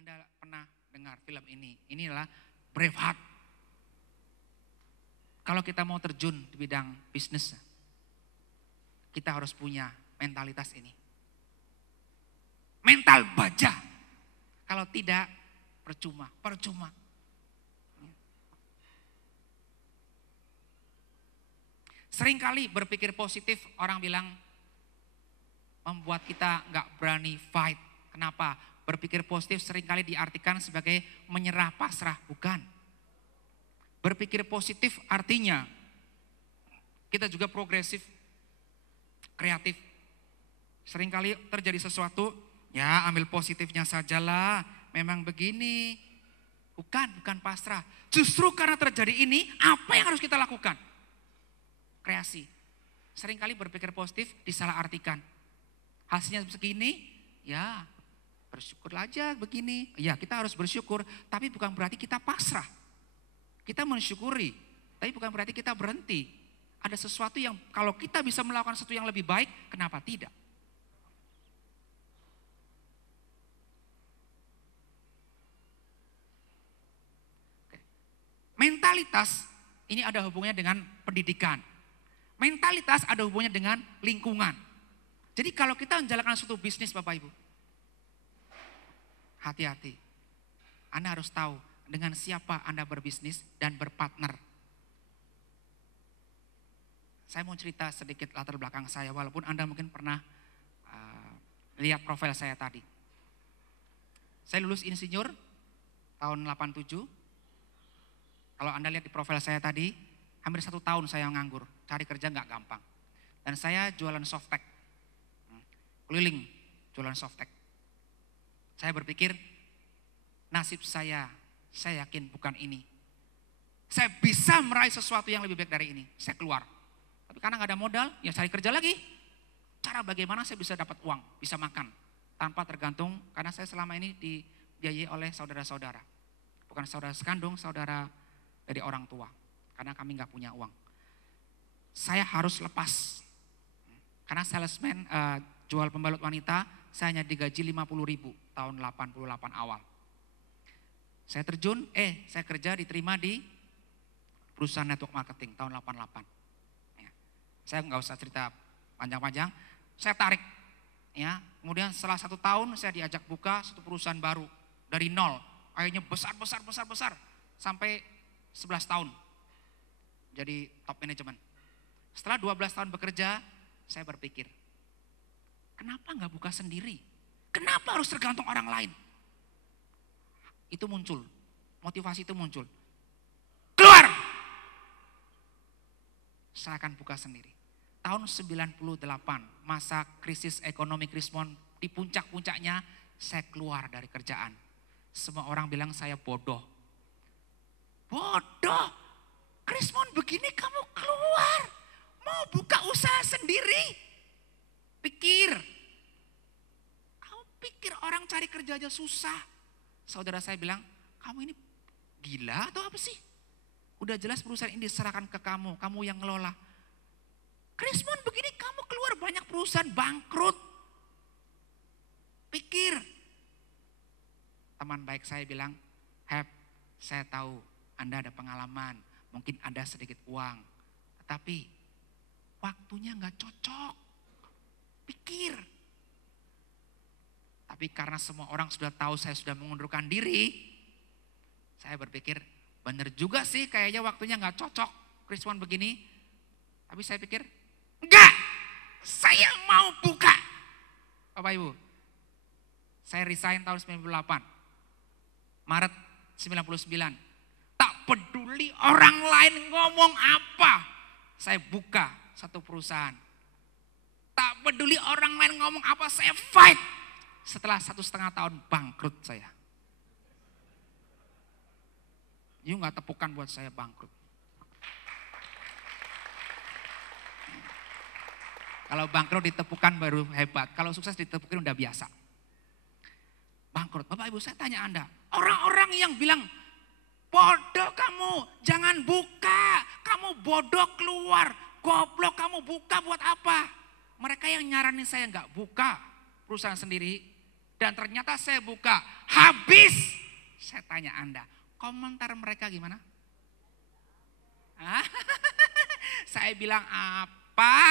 Anda pernah dengar film ini. Ini adalah Braveheart. Kalau kita mau terjun di bidang bisnis, kita harus punya mentalitas ini. Mental baja. Kalau tidak, percuma. Seringkali berpikir positif, orang bilang membuat kita nggak berani fight. Kenapa? Berpikir positif seringkali diartikan sebagai menyerah pasrah, bukan. Berpikir positif artinya kita juga progresif, kreatif. Seringkali terjadi sesuatu, ya ambil positifnya sajalah, memang begini. Bukan pasrah. Justru karena terjadi ini, apa yang harus kita lakukan? Kreasi. Seringkali berpikir positif disalahartikan. Hasilnya segini, ya bersyukur aja begini. Ya kita harus bersyukur, tapi bukan berarti kita pasrah. Kita mensyukuri, tapi bukan berarti kita berhenti. Ada sesuatu yang kalau kita bisa melakukan sesuatu yang lebih baik, kenapa tidak? Mentalitas ini ada hubungannya dengan pendidikan. Mentalitas ada hubungannya dengan lingkungan. Jadi kalau kita menjalankan suatu bisnis Bapak Ibu, hati-hati. Anda harus tahu dengan siapa Anda berbisnis dan berpartner. Saya mau cerita sedikit latar belakang saya, walaupun Anda mungkin pernah lihat profil saya tadi. Saya lulus insinyur tahun 87. Kalau Anda lihat di profil saya tadi, hampir 1 tahun saya nganggur, cari kerja nggak gampang. Dan saya jualan softtek, keliling jualan softtek. Saya berpikir, nasib saya yakin bukan ini. Saya bisa meraih sesuatu yang lebih baik dari ini, saya keluar. Tapi karena nggak ada modal, ya cari kerja lagi. Cara bagaimana saya bisa dapat uang, bisa makan. Tanpa tergantung, karena saya selama ini dibiayai oleh saudara-saudara. Bukan saudara sekandung, saudara dari orang tua. Karena kami nggak punya uang. Saya harus lepas. Karena salesman jual pembalut wanita, saya hanya digaji 50.000 tahun 88 awal. Saya terjun, saya kerja diterima di perusahaan network marketing tahun 88. Ya. Saya nggak usah cerita panjang-panjang, saya tarik. Ya, kemudian setelah 1 tahun saya diajak buka satu perusahaan baru dari nol. Akhirnya besar sampai 11 tahun. Jadi top manajemen. Setelah 12 tahun bekerja, saya berpikir, kenapa nggak buka sendiri? Kenapa harus tergantung orang lain? Itu muncul, motivasi itu muncul. Keluar! Saya akan buka sendiri. Tahun 98, masa krisis ekonomi Krismon di puncak-puncaknya, saya keluar dari kerjaan. Semua orang bilang saya bodoh. Bodoh, Krismon begini kamu keluar, mau buka usaha sendiri. Pikir, kamu pikir orang cari kerja aja susah. Saudara saya bilang, kamu ini gila atau apa sih? Udah jelas perusahaan ini diserahkan ke kamu yang ngelola. Krismon begini kamu keluar banyak perusahaan bangkrut. Pikir. Teman baik saya bilang, Hep, saya tahu Anda ada pengalaman, mungkin ada sedikit uang. Tetapi waktunya gak cocok. Pikir. Tapi karena semua orang sudah tahu saya sudah mengundurkan diri, saya berpikir benar juga sih kayaknya waktunya gak cocok Krismon begini. Tapi saya pikir, enggak, saya mau buka. Bapak Ibu, saya resign tahun 98, Maret 99. Tak peduli orang lain ngomong apa, saya buka satu perusahaan. Tak peduli orang lain ngomong apa, saya fight. Setelah 1,5 tahun bangkrut saya. You gak tepukan buat saya bangkrut. Kalau bangkrut ditepukan baru hebat. Kalau sukses ditepukan udah biasa. Bangkrut. Bapak Ibu saya tanya Anda. Orang-orang yang bilang, bodoh kamu, jangan buka. Kamu bodoh keluar. Goblok kamu buka buat apa? Mereka yang nyaranin saya gak buka perusahaan sendiri. Dan ternyata saya buka, habis. Saya tanya Anda, komentar mereka gimana? Saya bilang apa?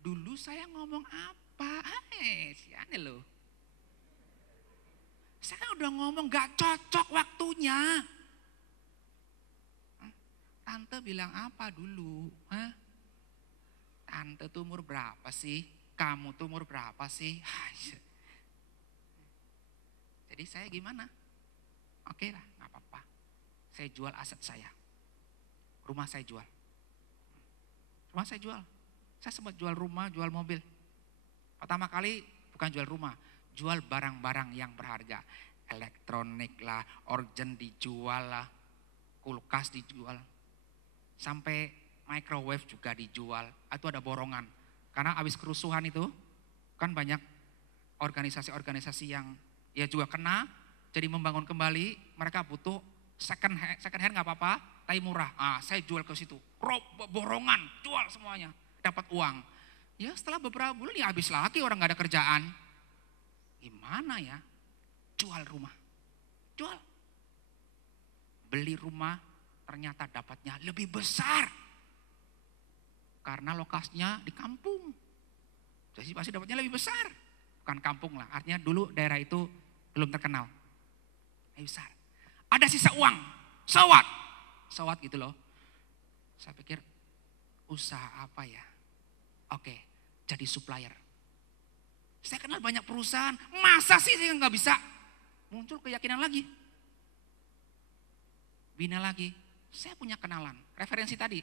Dulu saya ngomong apa? Siane loh. Saya kan udah ngomong gak cocok waktunya. Tante bilang apa dulu? Tante tuh umur berapa sih? Kamu tuh umur berapa sih? Jadi saya gimana? Oke lah, gak apa-apa. Saya jual aset saya. Rumah saya jual. Rumah saya jual. Saya sempat jual rumah, jual mobil. Pertama kali bukan jual rumah, jual barang-barang yang berharga. Elektronik lah, organ dijual lah, kulkas dijual. Sampai microwave juga dijual. Itu ada borongan. Karena habis kerusuhan itu, kan banyak organisasi-organisasi yang ya juga kena, jadi membangun kembali, mereka butuh second hand gak apa-apa, tapi murah. Saya jual ke situ, borongan, jual semuanya, dapat uang. Ya setelah beberapa bulan ya habis lagi, orang gak ada kerjaan. Gimana ya? Jual rumah, jual. Beli rumah ternyata dapatnya lebih besar. Karena lokasinya di kampung. Jadi pasti dapatnya lebih besar. Bukan kampung lah, artinya dulu daerah itu belum terkenal. Besar. Ada sisa uang, sewat gitu loh. Saya pikir usaha apa ya? Oke, jadi supplier. Saya kenal banyak perusahaan, masa sih saya nggak bisa? Muncul keyakinan lagi. Bina lagi, saya punya kenalan, referensi tadi.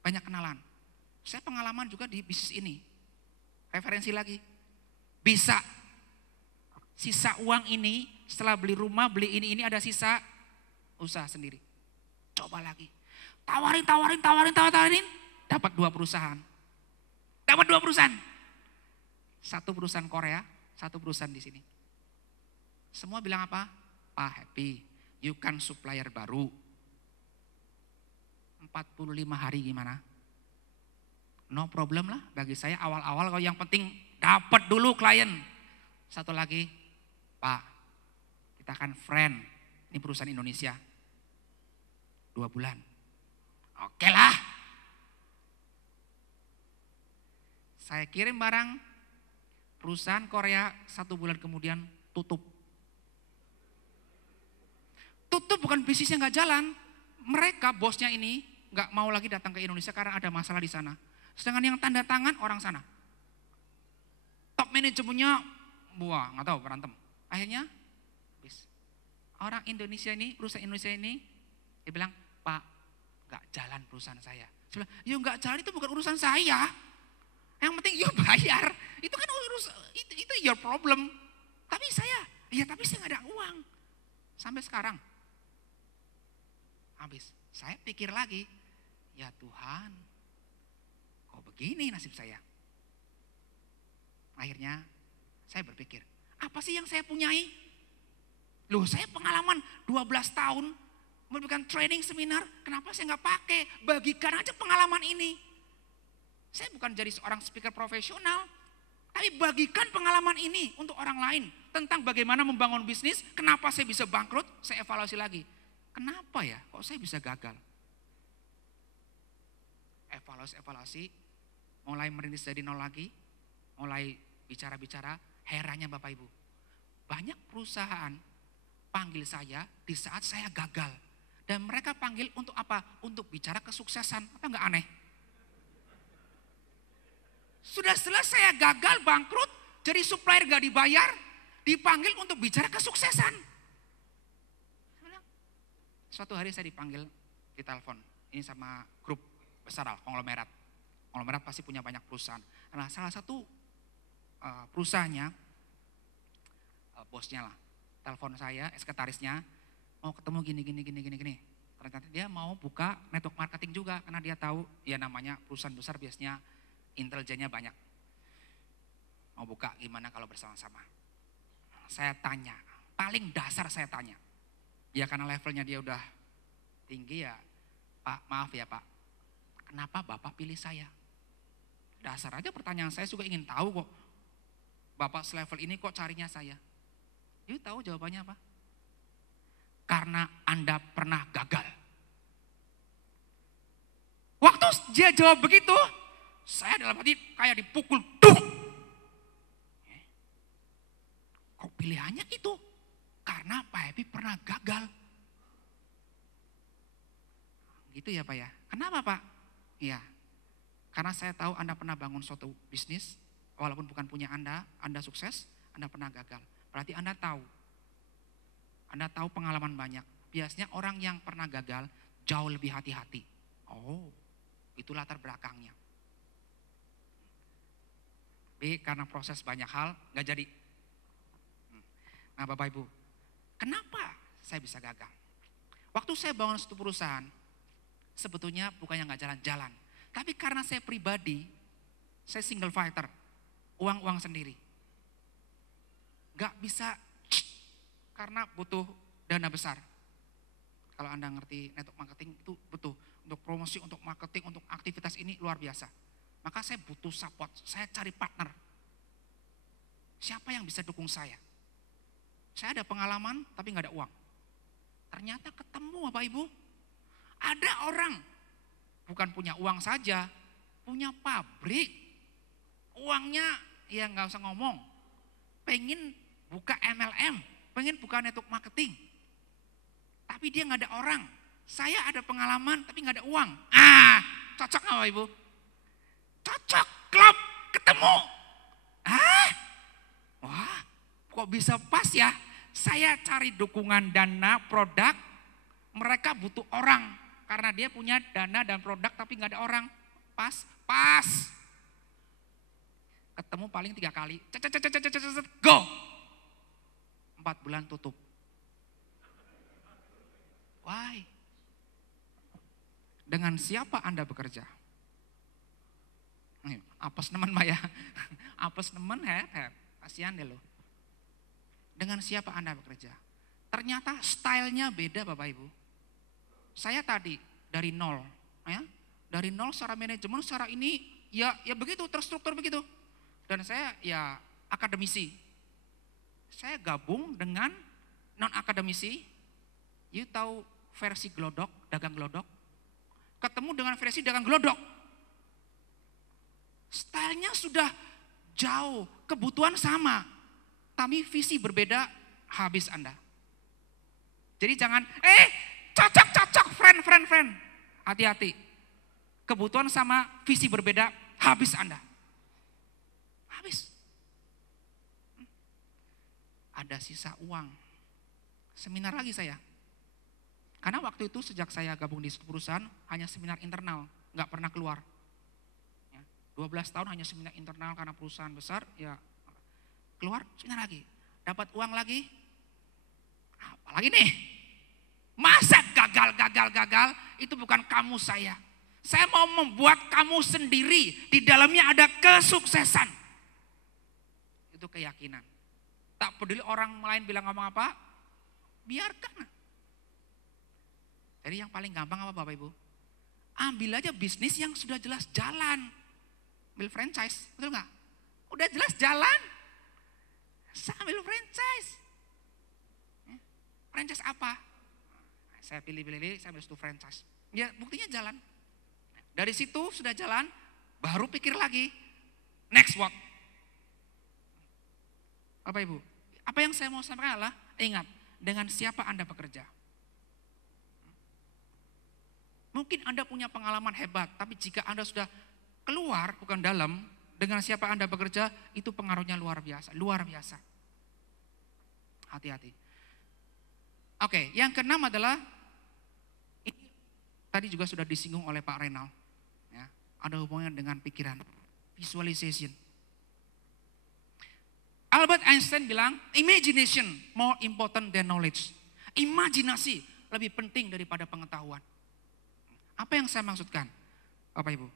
Banyak kenalan. Saya pengalaman juga di bisnis ini. Referensi lagi. Bisa. Sisa uang ini setelah beli rumah, beli ini ada sisa, usaha sendiri. Coba lagi. Tawarin. Dapat 2 perusahaan. Satu perusahaan Korea, satu perusahaan di sini. Semua bilang apa? Pak Happy, you kan supplier baru. 45 hari gimana? No problem lah bagi saya awal-awal, kalau yang penting dapat dulu klien. Satu lagi, Pak, kita kan friend, ini perusahaan Indonesia. 2 bulan. Oke lah. Saya kirim barang, perusahaan Korea 1 bulan kemudian tutup. Tutup bukan bisnisnya gak jalan. Mereka bosnya ini gak mau lagi datang ke Indonesia karena ada masalah di sana. Sedangkan yang tanda tangan orang sana. Top manajemennya, gak tahu berantem. Akhirnya, orang Indonesia ini, perusahaan Indonesia ini, dia bilang, Pak, gak jalan perusahaan saya. Saya bilang, ya gak jalan itu bukan urusan saya. Yang penting you bayar, itu kan itu your problem. Tapi saya gak ada uang. Sampai sekarang, habis. Saya pikir lagi, ya Tuhan, kok begini nasib saya? Akhirnya, saya berpikir, apa sih yang saya punyai? Loh, saya pengalaman 12 tahun memberikan training seminar, kenapa saya nggak pakai? Bagikan aja pengalaman ini. Saya bukan jadi seorang speaker profesional, tapi bagikan pengalaman ini untuk orang lain tentang bagaimana membangun bisnis, kenapa saya bisa bangkrut, saya evaluasi lagi. Kenapa ya, kok saya bisa gagal? Evaluasi, mulai merintis dari nol lagi, mulai bicara-bicara, herannya Bapak Ibu. Banyak perusahaan panggil saya di saat saya gagal. Dan mereka panggil untuk apa? Untuk bicara kesuksesan. Apa enggak aneh? Sudah selesai saya gagal, bangkrut, jadi supplier gak dibayar, dipanggil untuk bicara kesuksesan. Suatu hari saya dipanggil di telepon, ini sama grup besar lah, konglomerat. Konglomerat pasti punya banyak perusahaan. Nah, salah satu perusahaannya, bosnya lah, telepon saya, sekretarisnya, mau ketemu gini. Ternyata dia mau buka network marketing juga, karena dia tahu, ya namanya perusahaan besar biasanya intelijennya banyak. Mau buka gimana kalau bersama-sama. Saya tanya, paling dasar saya tanya. Ya karena levelnya dia udah tinggi ya, Pak maaf ya Pak, kenapa Bapak pilih saya? Dasar aja pertanyaan saya juga ingin tahu kok. Bapak selevel ini kok carinya saya? You tahu jawabannya apa? Karena Anda pernah gagal. Waktu dia jawab begitu, saya dalam hati kayak dipukul. Duh! Kok pilihannya gitu? Karena Pak Happy pernah gagal. Gitu ya Pak ya. Kenapa Pak? Iya. Karena saya tahu Anda pernah bangun suatu bisnis, walaupun bukan punya Anda sukses, Anda pernah gagal. Berarti Anda tahu pengalaman banyak. Biasanya orang yang pernah gagal jauh lebih hati-hati. Oh, itu latar belakangnya. B, karena proses banyak hal gak jadi. Nah Bapak Ibu, kenapa saya bisa gagal? Waktu saya bangun suatu perusahaan, sebetulnya bukannya gak jalan-jalan. Tapi karena saya pribadi, saya single fighter, uang-uang sendiri. Gak bisa karena butuh dana besar. Kalau Anda ngerti network marketing itu butuh untuk promosi, untuk marketing, untuk aktivitas ini luar biasa. Maka saya butuh support, saya cari partner. Siapa yang bisa dukung saya? Saya ada pengalaman tapi gak ada uang. Ternyata ketemu Bapak Ibu, ada orang bukan punya uang saja, punya pabrik. Uangnya ya gak usah ngomong, pengen buka MLM, pengen buka network marketing. Tapi dia gak ada orang. Saya ada pengalaman tapi gak ada uang. Cocok gak Bapak Ibu? Cocok, klop, ketemu. Wah, kok bisa pas ya? Saya cari dukungan dana, produk, mereka butuh orang. Karena dia punya dana dan produk tapi gak ada orang. Pas. Ketemu paling 3 kali, go. 4 bulan tutup. Why? Dengan siapa Anda bekerja? Apes nemen Mbak ya. Apes nemen kasihan deh loh. Dengan siapa Anda bekerja? Ternyata stylenya beda Bapak Ibu. Saya tadi dari nol, ya, dari nol secara manajemen, secara ini ya begitu, terstruktur begitu. Dan saya ya akademisi. Saya gabung dengan non akademisi. You tahu versi glodok, dagang glodok. Ketemu dengan versi dagang glodok. Stylenya sudah jauh, kebutuhan sama, tapi visi berbeda, habis Anda. Jadi jangan, cocok, friend. Hati-hati. Kebutuhan sama, visi berbeda, habis Anda. Habis. Ada sisa uang. Seminar lagi saya. Karena waktu itu sejak saya gabung di perusahaan, hanya seminar internal, nggak pernah keluar. 12 tahun hanya seminar internal karena perusahaan besar, ya keluar seminar lagi. Dapat uang lagi, apalagi nih, masa gagal, itu bukan kamu saya. Saya mau membuat kamu sendiri, di dalamnya ada kesuksesan. Itu keyakinan. Tak peduli orang lain bilang ngomong apa, biarkan. Jadi yang paling gampang apa Bapak Ibu? Ambil aja bisnis yang sudah jelas jalan. Ambil franchise, betul gak? Udah jelas jalan, saya ambil franchise. Franchise apa? Saya pilih-pilih, saya ambil satu franchise. Ya buktinya jalan. Dari situ sudah jalan, baru pikir lagi, next what? Bapak Ibu, apa yang saya mau sampaikan adalah, ingat, dengan siapa Anda bekerja. Mungkin Anda punya pengalaman hebat, tapi jika Anda sudah keluar, bukan dalam, dengan siapa Anda bekerja, itu pengaruhnya luar biasa. Hati-hati. Oke, yang keenam adalah, ini tadi juga sudah disinggung oleh Pak Renal, ya, ada hubungannya dengan pikiran, visualization. Albert Einstein bilang, imagination more important than knowledge. Imajinasi lebih penting daripada pengetahuan. Apa yang saya maksudkan, Bapak Ibu?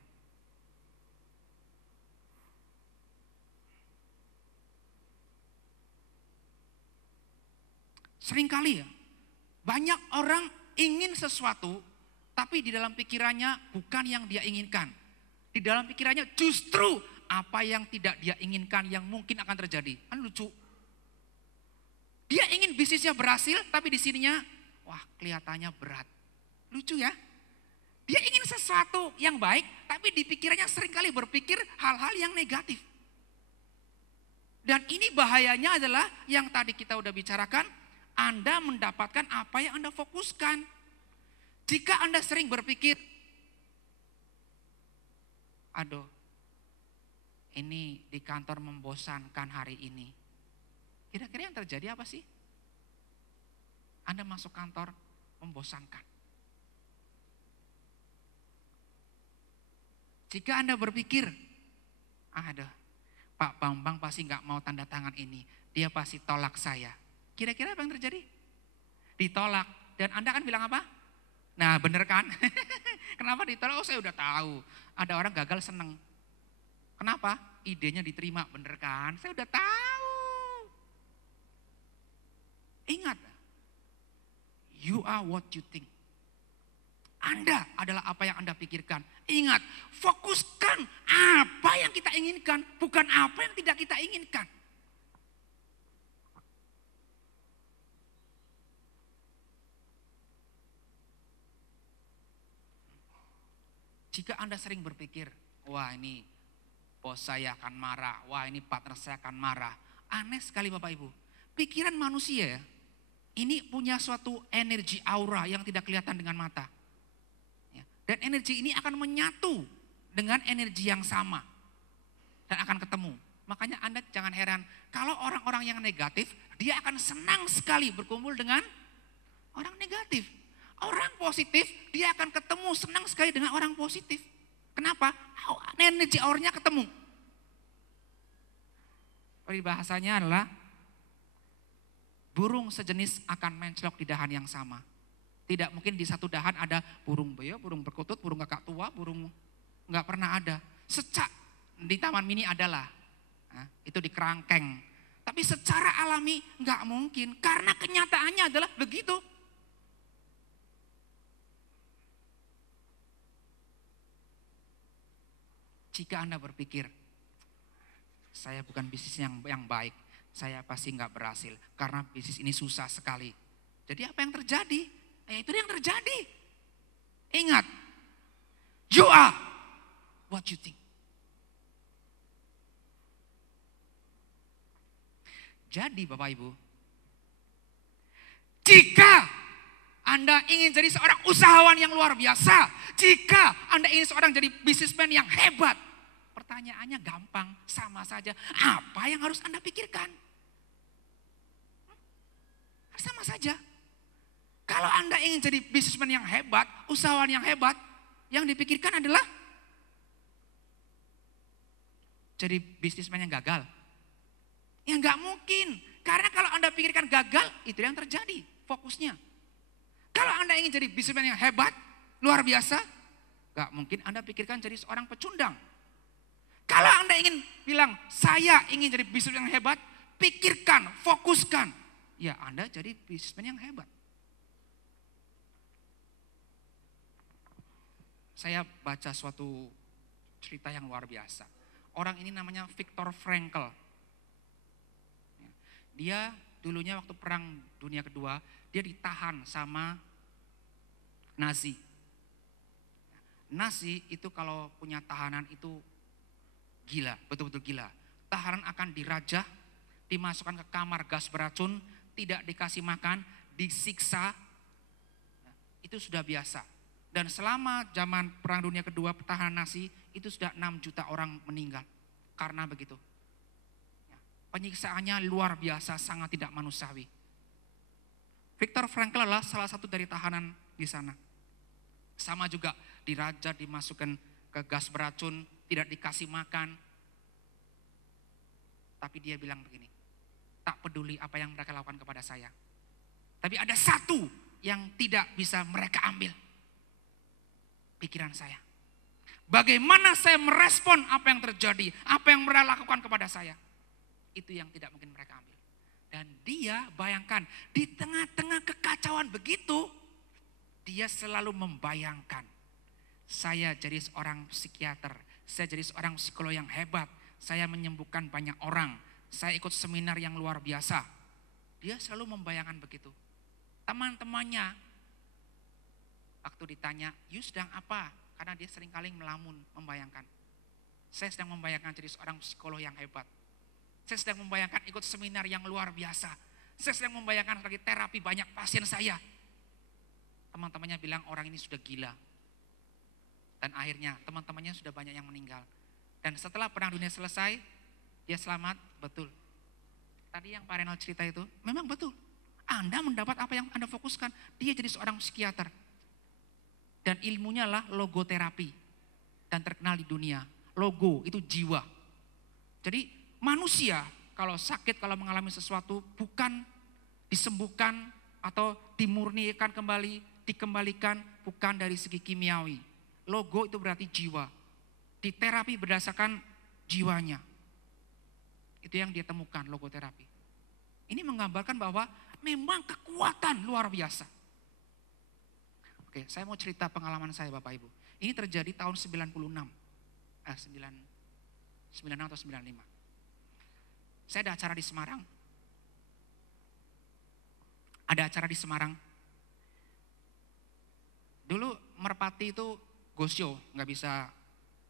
Seringkali ya, banyak orang ingin sesuatu, tapi di dalam pikirannya bukan yang dia inginkan. Di dalam pikirannya justru apa yang tidak dia inginkan yang mungkin akan terjadi. Kan lucu. Dia ingin bisnisnya berhasil, tapi di sininya, wah kelihatannya berat. Lucu ya. Dia ingin sesuatu yang baik, tapi di pikirannya seringkali berpikir hal-hal yang negatif. Dan ini bahayanya adalah yang tadi kita udah bicarakan, Anda mendapatkan apa yang Anda fokuskan. Jika Anda sering berpikir, aduh, ini di kantor membosankan hari ini. Kira-kira yang terjadi apa sih? Anda masuk kantor membosankan. Jika Anda berpikir, aduh, Pak Bambang pasti nggak mau tanda tangan ini, dia pasti tolak saya. Kira-kira apa yang terjadi? Ditolak. Dan Anda kan bilang apa? Nah bener kan? Kenapa ditolak? Oh saya udah tahu. Ada orang gagal seneng. Kenapa? Idenya diterima, bener kan? Saya udah tahu. Ingat, you are what you think. Anda adalah apa yang Anda pikirkan. Ingat, fokuskan apa yang kita inginkan, bukan apa yang tidak kita inginkan. Jika Anda sering berpikir, wah ini bos saya akan marah, wah ini partner saya akan marah. Aneh sekali Bapak Ibu. Pikiran manusia ini punya suatu energi aura yang tidak kelihatan dengan mata. Dan energi ini akan menyatu dengan energi yang sama. Dan akan ketemu. Makanya Anda jangan heran. Kalau orang-orang yang negatif, dia akan senang sekali berkumpul dengan orang negatif. Orang positif, dia akan ketemu senang sekali dengan orang positif. Kenapa? Energi auranya ketemu. Peribahasanya adalah, burung sejenis akan mencelok di dahan yang sama. Tidak mungkin di satu dahan ada burung beo, burung perkutut, burung kakak tua, burung nggak pernah ada. Secak di Taman Mini adalah, nah, itu di kerangkeng. Tapi secara alami nggak mungkin karena kenyataannya adalah begitu. Jika Anda berpikir, saya bukan bisnis yang baik, saya pasti nggak berhasil karena bisnis ini susah sekali. Jadi apa yang terjadi? Itu yang terjadi. Ingat, you are what you think. Jadi Bapak Ibu, jika Anda ingin jadi seorang usahawan yang luar biasa, jika Anda ingin seorang jadi bisnismen yang hebat, pertanyaannya gampang, sama saja. Apa yang harus Anda pikirkan? Sama saja. Kalau Anda ingin jadi bisnismen yang hebat, usahawan yang hebat, yang dipikirkan adalah jadi bisnismen yang gagal. Ya nggak mungkin. Karena kalau Anda pikirkan gagal, itu yang terjadi fokusnya. Kalau Anda ingin jadi bisnismen yang hebat, luar biasa, nggak mungkin Anda pikirkan jadi seorang pecundang. Kalau Anda ingin bilang, saya ingin jadi bisnismen yang hebat, pikirkan, fokuskan. Ya Anda jadi bisnismen yang hebat. Saya baca suatu cerita yang luar biasa. Orang ini namanya Viktor Frankl. Dia dulunya waktu Perang Dunia Kedua, dia ditahan sama Nazi. Nazi itu kalau punya tahanan itu gila, betul-betul gila. Tahanan akan dirajah, dimasukkan ke kamar gas beracun, tidak dikasih makan, disiksa. Itu sudah biasa. Dan selama zaman Perang Dunia Kedua, tahanan Nazi itu sudah 6 juta orang meninggal karena begitu. Penyiksaannya luar biasa, sangat tidak manusiawi. Viktor Frankl adalah salah satu dari tahanan di sana. Sama juga dirajah, dimasukkan ke gas beracun, tidak dikasih makan. Tapi dia bilang begini, tak peduli apa yang mereka lakukan kepada saya. Tapi ada satu yang tidak bisa mereka ambil. Pikiran saya. Bagaimana saya merespon apa yang terjadi, apa yang mereka lakukan kepada saya. Itu yang tidak mungkin mereka ambil. Dan dia bayangkan di tengah-tengah kekacauan begitu, dia selalu membayangkan, saya jadi seorang psikiater, saya jadi seorang psikolog yang hebat, saya menyembuhkan banyak orang, saya ikut seminar yang luar biasa. Dia selalu membayangkan begitu. Teman-temannya, waktu ditanya, "You sedang apa?" Karena dia seringkali melamun, membayangkan. Saya sedang membayangkan jadi seorang psikolog yang hebat. Saya sedang membayangkan ikut seminar yang luar biasa. Saya sedang membayangkan lagi terapi banyak pasien saya. Teman-temannya bilang orang ini sudah gila. Dan akhirnya teman-temannya sudah banyak yang meninggal. Dan setelah perang dunia selesai, dia selamat, betul. Tadi yang Pak Renal cerita itu, memang betul. Anda mendapat apa yang Anda fokuskan. Dia jadi seorang psikiater. Dan ilmunya lah logoterapi. Dan terkenal di dunia. Logo itu jiwa. Jadi manusia kalau sakit, kalau mengalami sesuatu bukan disembuhkan atau dimurnikan kembali, dikembalikan bukan dari segi kimiawi. Logo itu berarti jiwa. Diterapi berdasarkan jiwanya. Itu yang dia temukan, logoterapi. Ini menggambarkan bahwa memang kekuatan luar biasa. Oke, saya mau cerita pengalaman saya Bapak Ibu. Ini terjadi tahun 96 atau 95. Saya ada acara di Semarang. Dulu Merpati itu go show, nggak bisa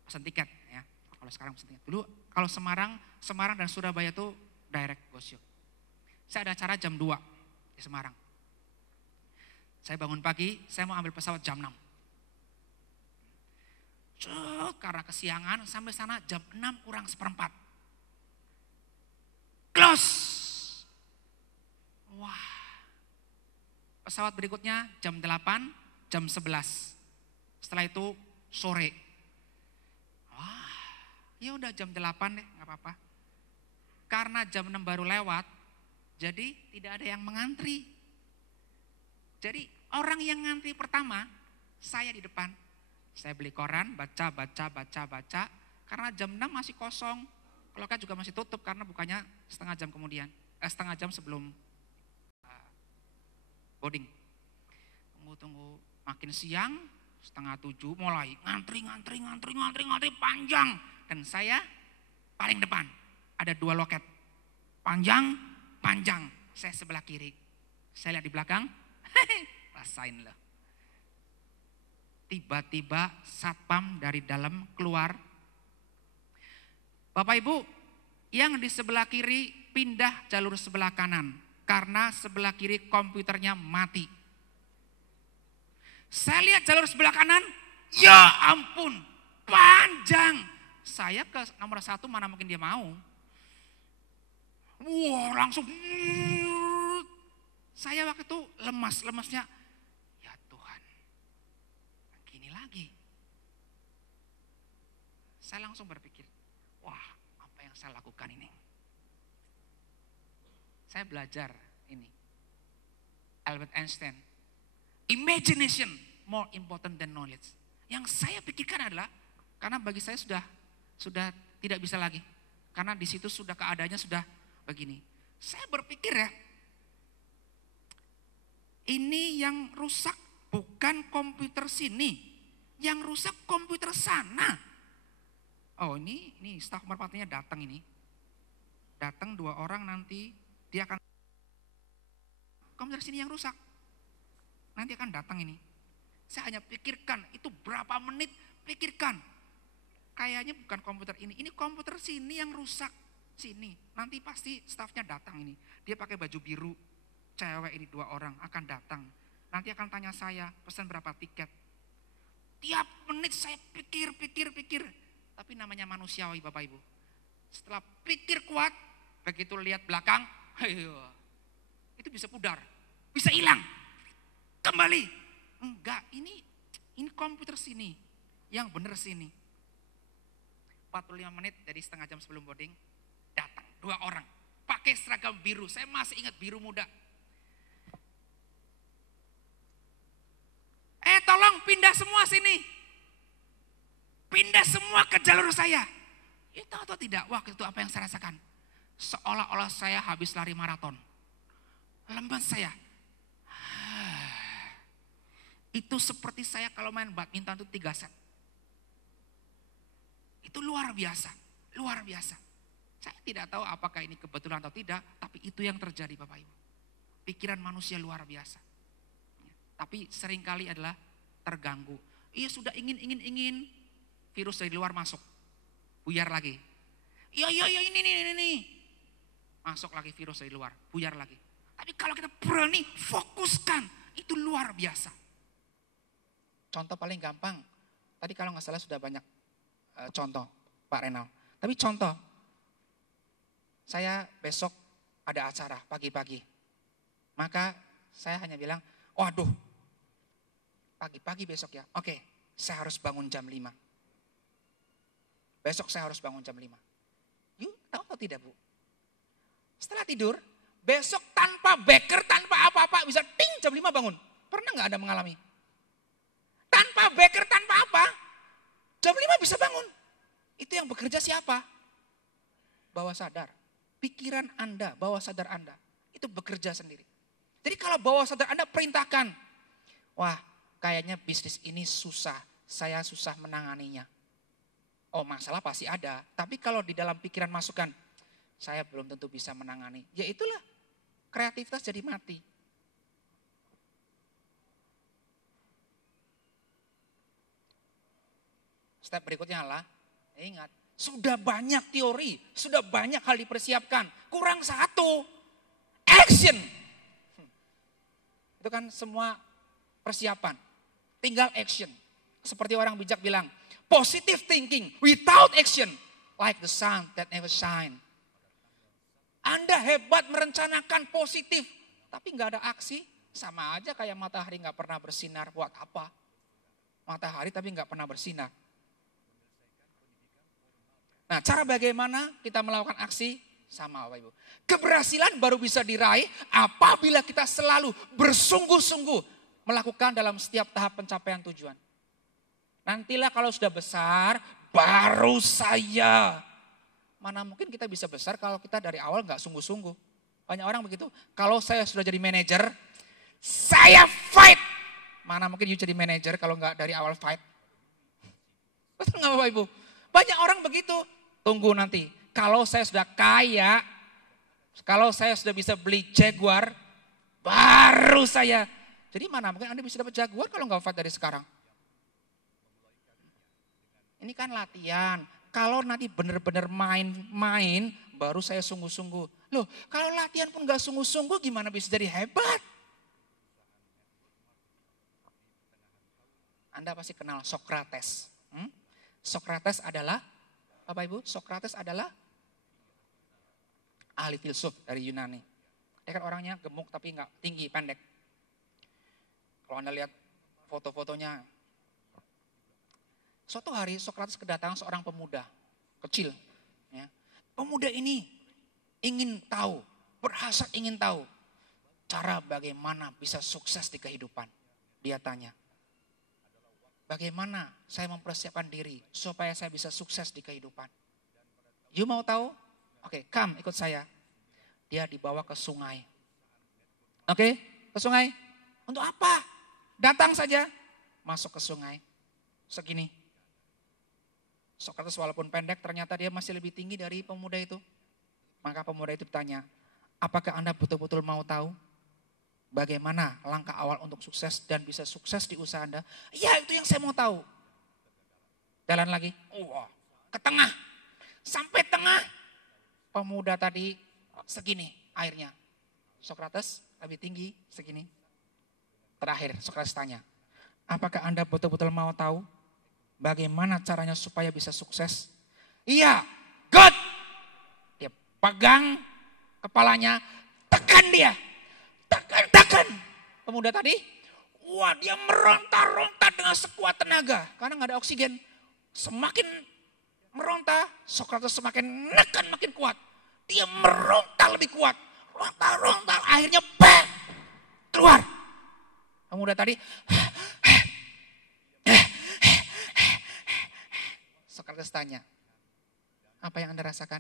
pesan tiket ya. Kalau sekarang pesan tiket. Dulu kalau Semarang dan Surabaya itu direct go show. Saya ada acara jam 2 di Semarang. Saya bangun pagi, saya mau ambil pesawat jam 6. Karena kesiangan sampai sana jam 6 kurang seperempat. Close. Wah. Pesawat berikutnya jam 8, jam 11. Setelah itu sore. Wah, ya udah jam 8 deh, nggak apa-apa. Karena jam 6 baru lewat, jadi tidak ada yang mengantri. Jadi orang yang ngantri pertama, saya di depan. Saya beli koran, baca. Karena jam 6 masih kosong. Loket juga masih tutup karena bukanya setengah jam sebelum boarding. Tunggu, makin siang, 6:30 mulai ngantri panjang. Dan saya paling depan, ada 2 loket, panjang, saya sebelah kiri. Saya lihat di belakang, rasain loh. Tiba-tiba satpam dari dalam keluar. Bapak Ibu, yang di sebelah kiri pindah jalur sebelah kanan. Karena sebelah kiri komputernya mati. Saya lihat jalur sebelah kanan, ya ampun, panjang. Saya ke nomor 1 mana mungkin dia mau. Wah, langsung. Saya waktu itu lemasnya. Ya Tuhan, gini lagi. Saya langsung berpikir, wah apa yang saya lakukan ini. Saya belajar ini. Albert Einstein. Imagination more important than knowledge. Yang saya pikirkan adalah, karena bagi saya sudah tidak bisa lagi. Karena di situ sudah keadaannya sudah begini. Saya berpikir ya, ini yang rusak bukan komputer sini, yang rusak komputer sana. Oh ini staf merpatinya datang ini. Datang 2 orang nanti, dia akan, komputer sini yang rusak. Nanti akan datang ini. Saya hanya pikirkan, itu berapa menit, pikirkan. Kayaknya bukan komputer ini komputer sini yang rusak. Sini, nanti pasti stafnya datang ini. Dia pakai baju biru, cewek ini 2 orang akan datang. Nanti akan tanya saya, pesan berapa tiket. Tiap menit saya pikir. Tapi namanya manusiawi Bapak Ibu. Setelah pikir kuat, begitu lihat belakang, itu bisa pudar, bisa hilang, kembali. Enggak, ini komputer sini, yang benar sini. 45 menit dari setengah jam sebelum boarding, datang 2 orang, pakai seragam biru, saya masih ingat biru muda. Tolong pindah semua sini. Pindah semua ke jalur saya. Ya tahu atau tidak, waktu itu apa yang saya rasakan? Seolah-olah saya habis lari maraton. Lemas saya. Itu seperti saya kalau main badminton itu 3 set. Itu luar biasa. Saya tidak tahu apakah ini kebetulan atau tidak, tapi itu yang terjadi Bapak Ibu. Pikiran manusia luar biasa. Tapi seringkali adalah terganggu. Iya sudah ingin, virus dari luar masuk. Buyar lagi. Iya ini. Masuk lagi virus dari luar, buyar lagi. Tapi kalau kita berani fokuskan, itu luar biasa. Contoh paling gampang, tadi kalau nggak salah sudah banyak contoh Pak Renal. Tapi contoh, saya besok ada acara pagi-pagi. Maka saya hanya bilang, waduh, pagi-pagi besok ya. Oke, saya harus bangun jam 5. Besok saya harus bangun jam 5. Yuk, tahu atau tidak Bu? Setelah tidur, besok tanpa beker, tanpa apa-apa, bisa ting jam 5 bangun. Pernah nggak Anda mengalami? Tanpa beker, tanpa apa, jam 5 bisa bangun. Itu yang bekerja siapa? Bawah sadar. Pikiran Anda, bawah sadar Anda, itu bekerja sendiri. Jadi kalau bawah sadar Anda perintahkan, wah kayaknya bisnis ini susah, saya susah menanganinya. Oh masalah pasti ada, tapi kalau di dalam pikiran masukan, saya belum tentu bisa menangani. Ya itulah, kreativitas jadi mati. Step berikutnya adalah, ingat, sudah banyak teori, sudah banyak hal dipersiapkan, kurang satu, action. Itu kan semua persiapan, tinggal action. Seperti orang bijak bilang, positive thinking without action, like the sun that never shine. Anda hebat merencanakan positif, tapi nggak ada aksi, sama aja kayak matahari nggak pernah bersinar. Buat apa? Matahari tapi nggak pernah bersinar. Nah, cara bagaimana kita melakukan aksi? Sama Bapak Ibu. Keberhasilan baru bisa diraih apabila kita selalu bersungguh-sungguh melakukan dalam setiap tahap pencapaian tujuan. Nantilah kalau sudah besar, baru saya. Mana mungkin kita bisa besar kalau kita dari awal nggak sungguh-sungguh. Banyak orang begitu. Kalau saya sudah jadi manajer, saya fight. Mana mungkin you jadi manajer kalau nggak dari awal fight. Betul nggak Bapak Ibu? Banyak orang begitu. Tunggu nanti. Kalau saya sudah kaya, kalau saya sudah bisa beli Jaguar, baru saya. Jadi mana mungkin Anda bisa dapat Jaguar kalau nggak fight dari sekarang. Ini kan latihan. Kalau nanti benar-benar main, baru saya sungguh-sungguh. Loh, kalau latihan pun nggak sungguh-sungguh, gimana bisa jadi hebat? Anda pasti kenal Socrates. Socrates adalah, Bapak Ibu, Socrates adalah ahli filsuf dari Yunani. Dia kan orangnya gemuk tapi nggak tinggi, pendek. Kalau Anda lihat foto-fotonya. Suatu hari Socrates kedatangan seorang pemuda kecil. Ya. Pemuda ini ingin tahu, berhasrat ingin tahu cara bagaimana bisa sukses di kehidupan. Dia tanya, bagaimana saya mempersiapkan diri supaya saya bisa sukses di kehidupan? You mau tahu? Oke, come ikut saya. Dia dibawa ke sungai. Oke, ke sungai. Untuk apa? Datang saja. Masuk ke sungai. Segini. Socrates walaupun pendek ternyata dia masih lebih tinggi dari pemuda itu. Maka pemuda itu bertanya, apakah Anda betul-betul mau tahu bagaimana langkah awal untuk sukses dan bisa sukses di usaha Anda? Ya itu yang saya mau tahu. Jalan lagi. Ke tengah. Sampai tengah. Pemuda tadi segini airnya. Socrates lebih tinggi segini. Terakhir Socrates tanya, apakah Anda betul-betul mau tahu bagaimana caranya supaya bisa sukses? Iya, good. Dia pegang kepalanya, tekan dia. Tekan. Pemuda tadi, wah dia meronta-ronta dengan sekuat tenaga. Karena gak ada oksigen. Semakin meronta, Socrates semakin nekan makin kuat. Dia meronta lebih kuat. Ronta-ronta, akhirnya bang, keluar. Pemuda tadi, Socrates tanya, apa yang Anda rasakan?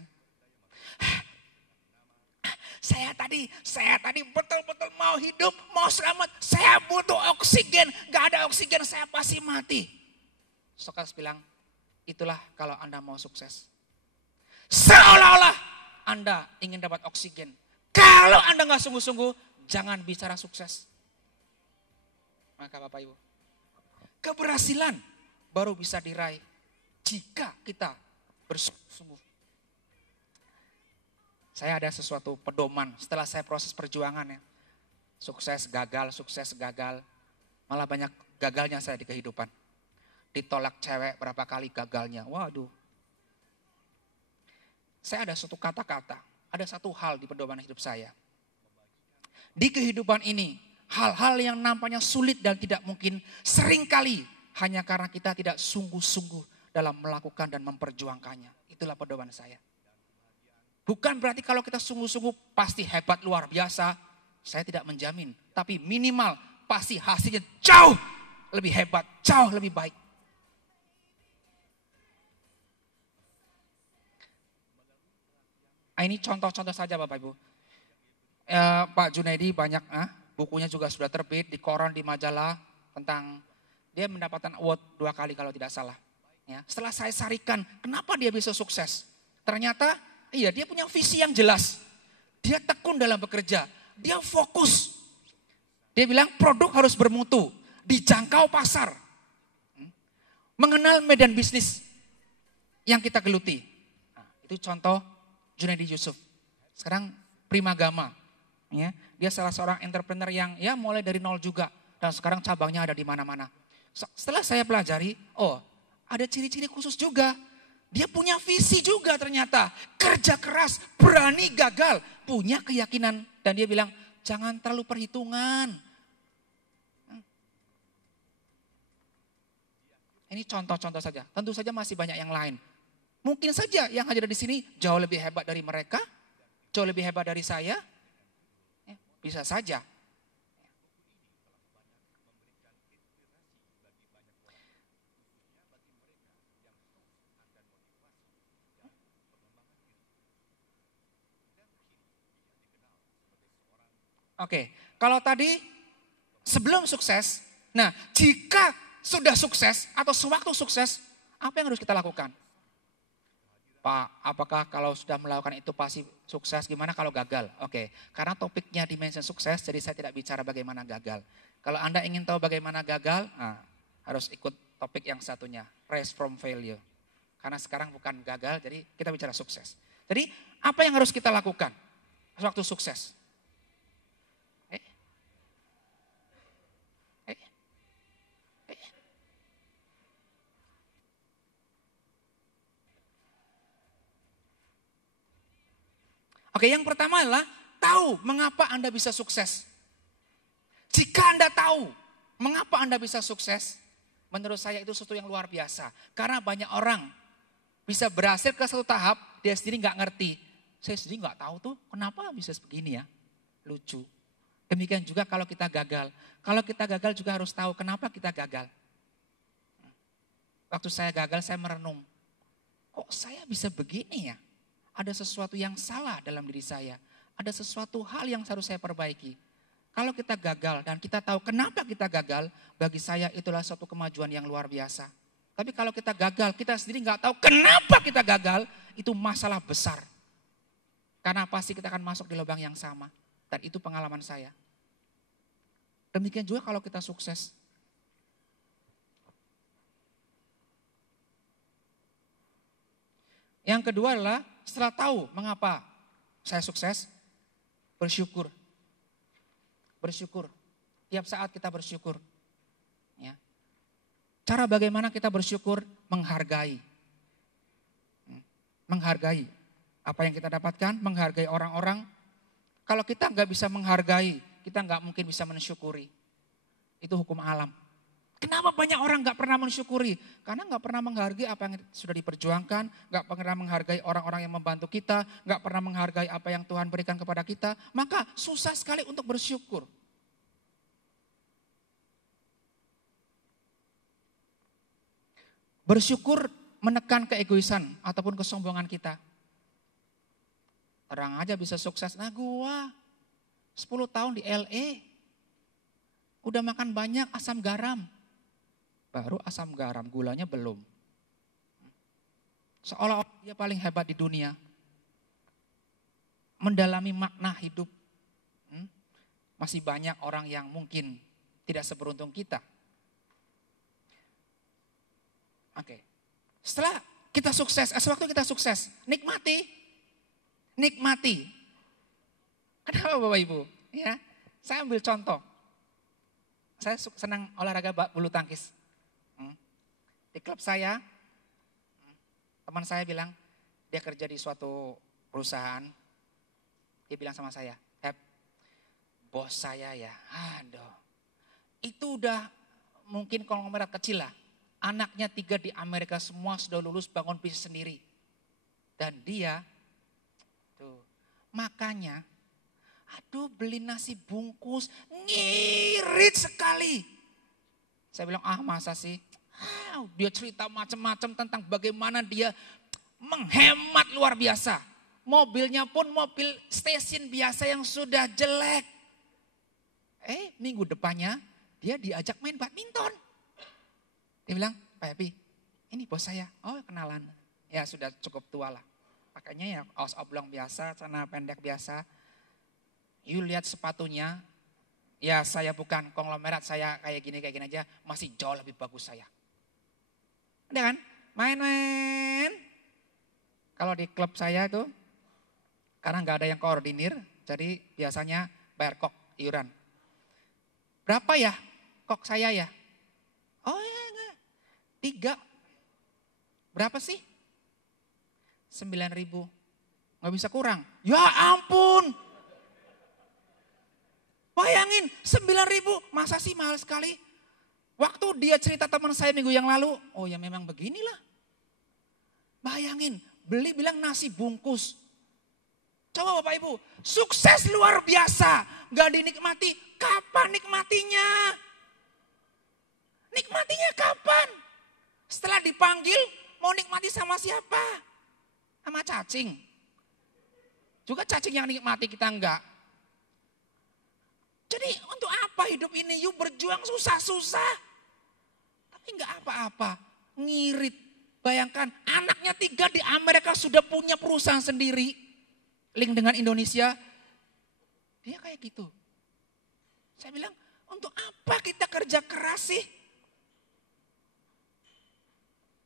Saya tadi betul-betul mau hidup, mau selamat. Saya butuh oksigen, gak ada oksigen saya pasti mati. Socrates bilang, itulah kalau Anda mau sukses. Seolah-olah Anda ingin dapat oksigen. Kalau Anda nggak sungguh-sungguh, jangan bicara sukses. Maka Bapak Ibu, keberhasilan baru bisa diraih jika kita bersungguh-sungguh. Saya ada sesuatu pedoman setelah saya proses perjuangan ya. Sukses, gagal. Malah banyak gagalnya saya di kehidupan. Ditolak cewek berapa kali gagalnya. Waduh. Saya ada satu kata-kata, ada satu hal di pedoman hidup saya. Di kehidupan ini, hal-hal yang nampaknya sulit dan tidak mungkin seringkali hanya karena kita tidak sungguh-sungguh dalam melakukan dan memperjuangkannya. Itulah pedoman saya. Bukan berarti kalau kita sungguh-sungguh pasti hebat luar biasa. Saya tidak menjamin, tapi minimal pasti hasilnya jauh lebih hebat, jauh lebih baik. Ini contoh-contoh saja Bapak Ibu. Pak Junaidi banyak bukunya juga sudah terbit di koran, di majalah tentang dia mendapatkan award 2 kali kalau tidak salah. Ya, setelah saya sarikan, kenapa dia bisa sukses? Ternyata iya dia punya visi yang jelas. Dia tekun dalam bekerja, dia fokus. Dia bilang produk harus bermutu, dijangkau pasar. Mengenal medan bisnis yang kita geluti. Nah, itu contoh Junaidi Yusuf. Sekarang Primagama. Ya, dia salah seorang entrepreneur yang ya mulai dari nol juga. Dan sekarang cabangnya ada di mana-mana. Setelah saya pelajari, oh ada ciri-ciri khusus juga. Dia punya visi juga ternyata. Kerja keras, berani gagal. Punya keyakinan. Dan dia bilang, jangan terlalu perhitungan. Ini contoh-contoh saja. Tentu saja masih banyak yang lain. Mungkin saja yang hadir di sini jauh lebih hebat dari mereka. Jauh lebih hebat dari saya. Bisa saja. Oke, kalau tadi sebelum sukses, nah jika sudah sukses atau sewaktu sukses, apa yang harus kita lakukan? Pak, apakah kalau sudah melakukan itu pasti sukses? Gimana kalau gagal? Oke, karena topiknya dimension sukses, jadi saya tidak bicara bagaimana gagal. Kalau Anda ingin tahu bagaimana gagal, harus ikut topik yang satunya, rise from failure. Karena sekarang bukan gagal, jadi kita bicara sukses. Jadi apa yang harus kita lakukan waktu sukses? Oke, yang pertama adalah tahu mengapa Anda bisa sukses. Jika Anda tahu mengapa Anda bisa sukses, menurut saya itu sesuatu yang luar biasa. Karena banyak orang bisa berhasil ke satu tahap, dia sendiri nggak ngerti. Saya sendiri nggak tahu tuh kenapa bisa begini ya, lucu. Demikian juga kalau kita gagal. Kalau kita gagal juga harus tahu kenapa kita gagal. Waktu saya gagal saya merenung, kok saya bisa begini ya? Ada sesuatu yang salah dalam diri saya. Ada sesuatu hal yang harus saya perbaiki. Kalau kita gagal dan kita tahu kenapa kita gagal, bagi saya itulah suatu kemajuan yang luar biasa. Tapi kalau kita gagal, kita sendiri nggak tahu kenapa kita gagal, itu masalah besar. Karena pasti kita akan masuk di lubang yang sama. Dan itu pengalaman saya. Demikian juga kalau kita sukses. Yang kedua adalah setelah tahu mengapa saya sukses, bersyukur. Bersyukur. Tiap saat kita bersyukur. Ya. Cara bagaimana kita bersyukur? Menghargai. Menghargai apa yang kita dapatkan, menghargai orang-orang. Kalau kita nggak bisa menghargai, kita nggak mungkin bisa mensyukuri. Itu hukum alam. Kenapa banyak orang nggak pernah mensyukuri? Karena nggak pernah menghargai apa yang sudah diperjuangkan, nggak pernah menghargai orang-orang yang membantu kita, nggak pernah menghargai apa yang Tuhan berikan kepada kita. Maka susah sekali untuk bersyukur. Bersyukur menekan keegoisan ataupun kesombongan kita. Orang aja bisa sukses. Nah gua 10 tahun di LA, udah makan banyak asam garam. Baru asam garam, gulanya belum. Seolah-olah dia paling hebat di dunia. mendalami makna hidup. Masih banyak orang yang mungkin tidak seberuntung kita. Oke. Setelah kita sukses, sewaktu kita sukses, nikmati. Nikmati. Kenapa Bapak Ibu? Ya, saya ambil contoh. Saya senang olahraga bulu tangkis. Di klub saya, teman saya bilang, dia kerja di suatu perusahaan. Dia bilang sama saya, bos saya ya, aduh. Itu udah mungkin konglomerat kecil lah. Anaknya 3 di Amerika semua sudah lulus bangun bisnis sendiri. Dan dia, tuh, makanya, aduh beli nasi bungkus, ngirit sekali. Saya bilang, masa sih? Dia cerita macam-macam tentang bagaimana dia menghemat luar biasa. Mobilnya pun mobil stasiun biasa yang sudah jelek. Minggu depannya dia diajak main badminton. Dia bilang, Pak Happy, ini bos saya. Oh kenalan. Ya sudah cukup tua lah. Pakainya ya kaos oblong biasa, celana pendek biasa. You lihat sepatunya. Ya saya bukan konglomerat, saya kayak gini aja. Masih jauh lebih bagus saya. Ada kan? Main-main. Kalau di klub saya tuh, karena nggak ada yang koordinir, jadi biasanya bayar kok iuran. Berapa ya kok saya ya? Oh ya enggak. 3. Berapa sih? 9.000. Nggak bisa kurang. Ya ampun. Bayangin 9.000. Masa sih mahal sekali? Waktu dia cerita teman saya minggu yang lalu. Oh ya memang beginilah. Bayangin bilang nasi bungkus. Coba Bapak Ibu, sukses luar biasa. Gak dinikmati, kapan nikmatinya? Nikmatinya kapan? Setelah dipanggil, mau nikmati sama siapa? Sama cacing. Juga cacing yang nikmati, kita enggak. Jadi untuk apa hidup ini? You berjuang susah-susah. Tapi enggak apa-apa, ngirit. Bayangkan anaknya 3 di Amerika sudah punya perusahaan sendiri. Link dengan Indonesia, dia kayak gitu. Saya bilang, untuk apa kita kerja keras sih?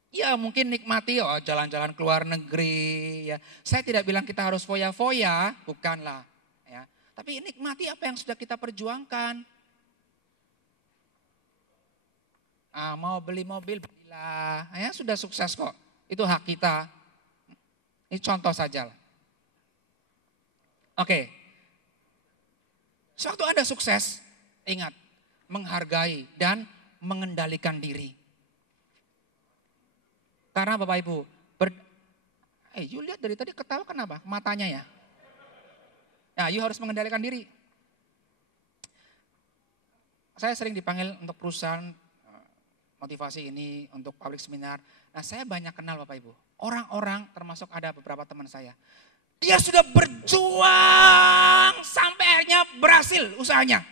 Ya mungkin nikmati jalan-jalan ke luar negeri. Ya. Saya tidak bilang kita harus foya-foya, bukanlah. Ya. Tapi nikmati apa yang sudah kita perjuangkan. Mau beli mobil, belilah. Ya, sudah sukses kok, itu hak kita. Ini contoh saja. Oke, sewaktu Anda sukses, ingat, menghargai dan mengendalikan diri. Karena Bapak Ibu, you lihat dari tadi ketawa kenapa? Matanya ya. Nah, you harus mengendalikan diri. Saya sering dipanggil untuk perusahaan motivasi ini, untuk public seminar. Nah, saya banyak kenal Bapak Ibu. Orang-orang termasuk ada beberapa teman saya. Dia sudah berjuang sampai akhirnya berhasil usahanya.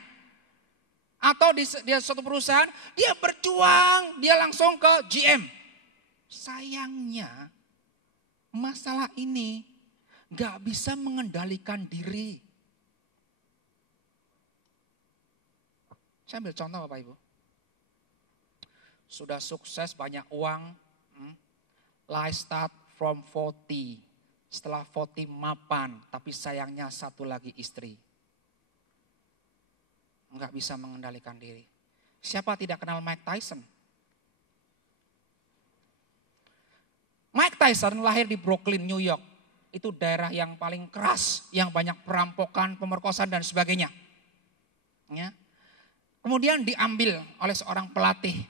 Atau di suatu perusahaan, dia berjuang, dia langsung ke GM. Sayangnya, masalah ini gak bisa mengendalikan diri. Saya ambil contoh Bapak Ibu. Sudah sukses, banyak uang, life start from 40. Setelah 40 mapan, tapi sayangnya satu lagi istri. Enggak bisa mengendalikan diri. Siapa tidak kenal Mike Tyson? Mike Tyson lahir di Brooklyn, New York. Itu daerah yang paling keras, yang banyak perampokan, pemerkosaan dan sebagainya. Ya. Kemudian diambil oleh seorang pelatih.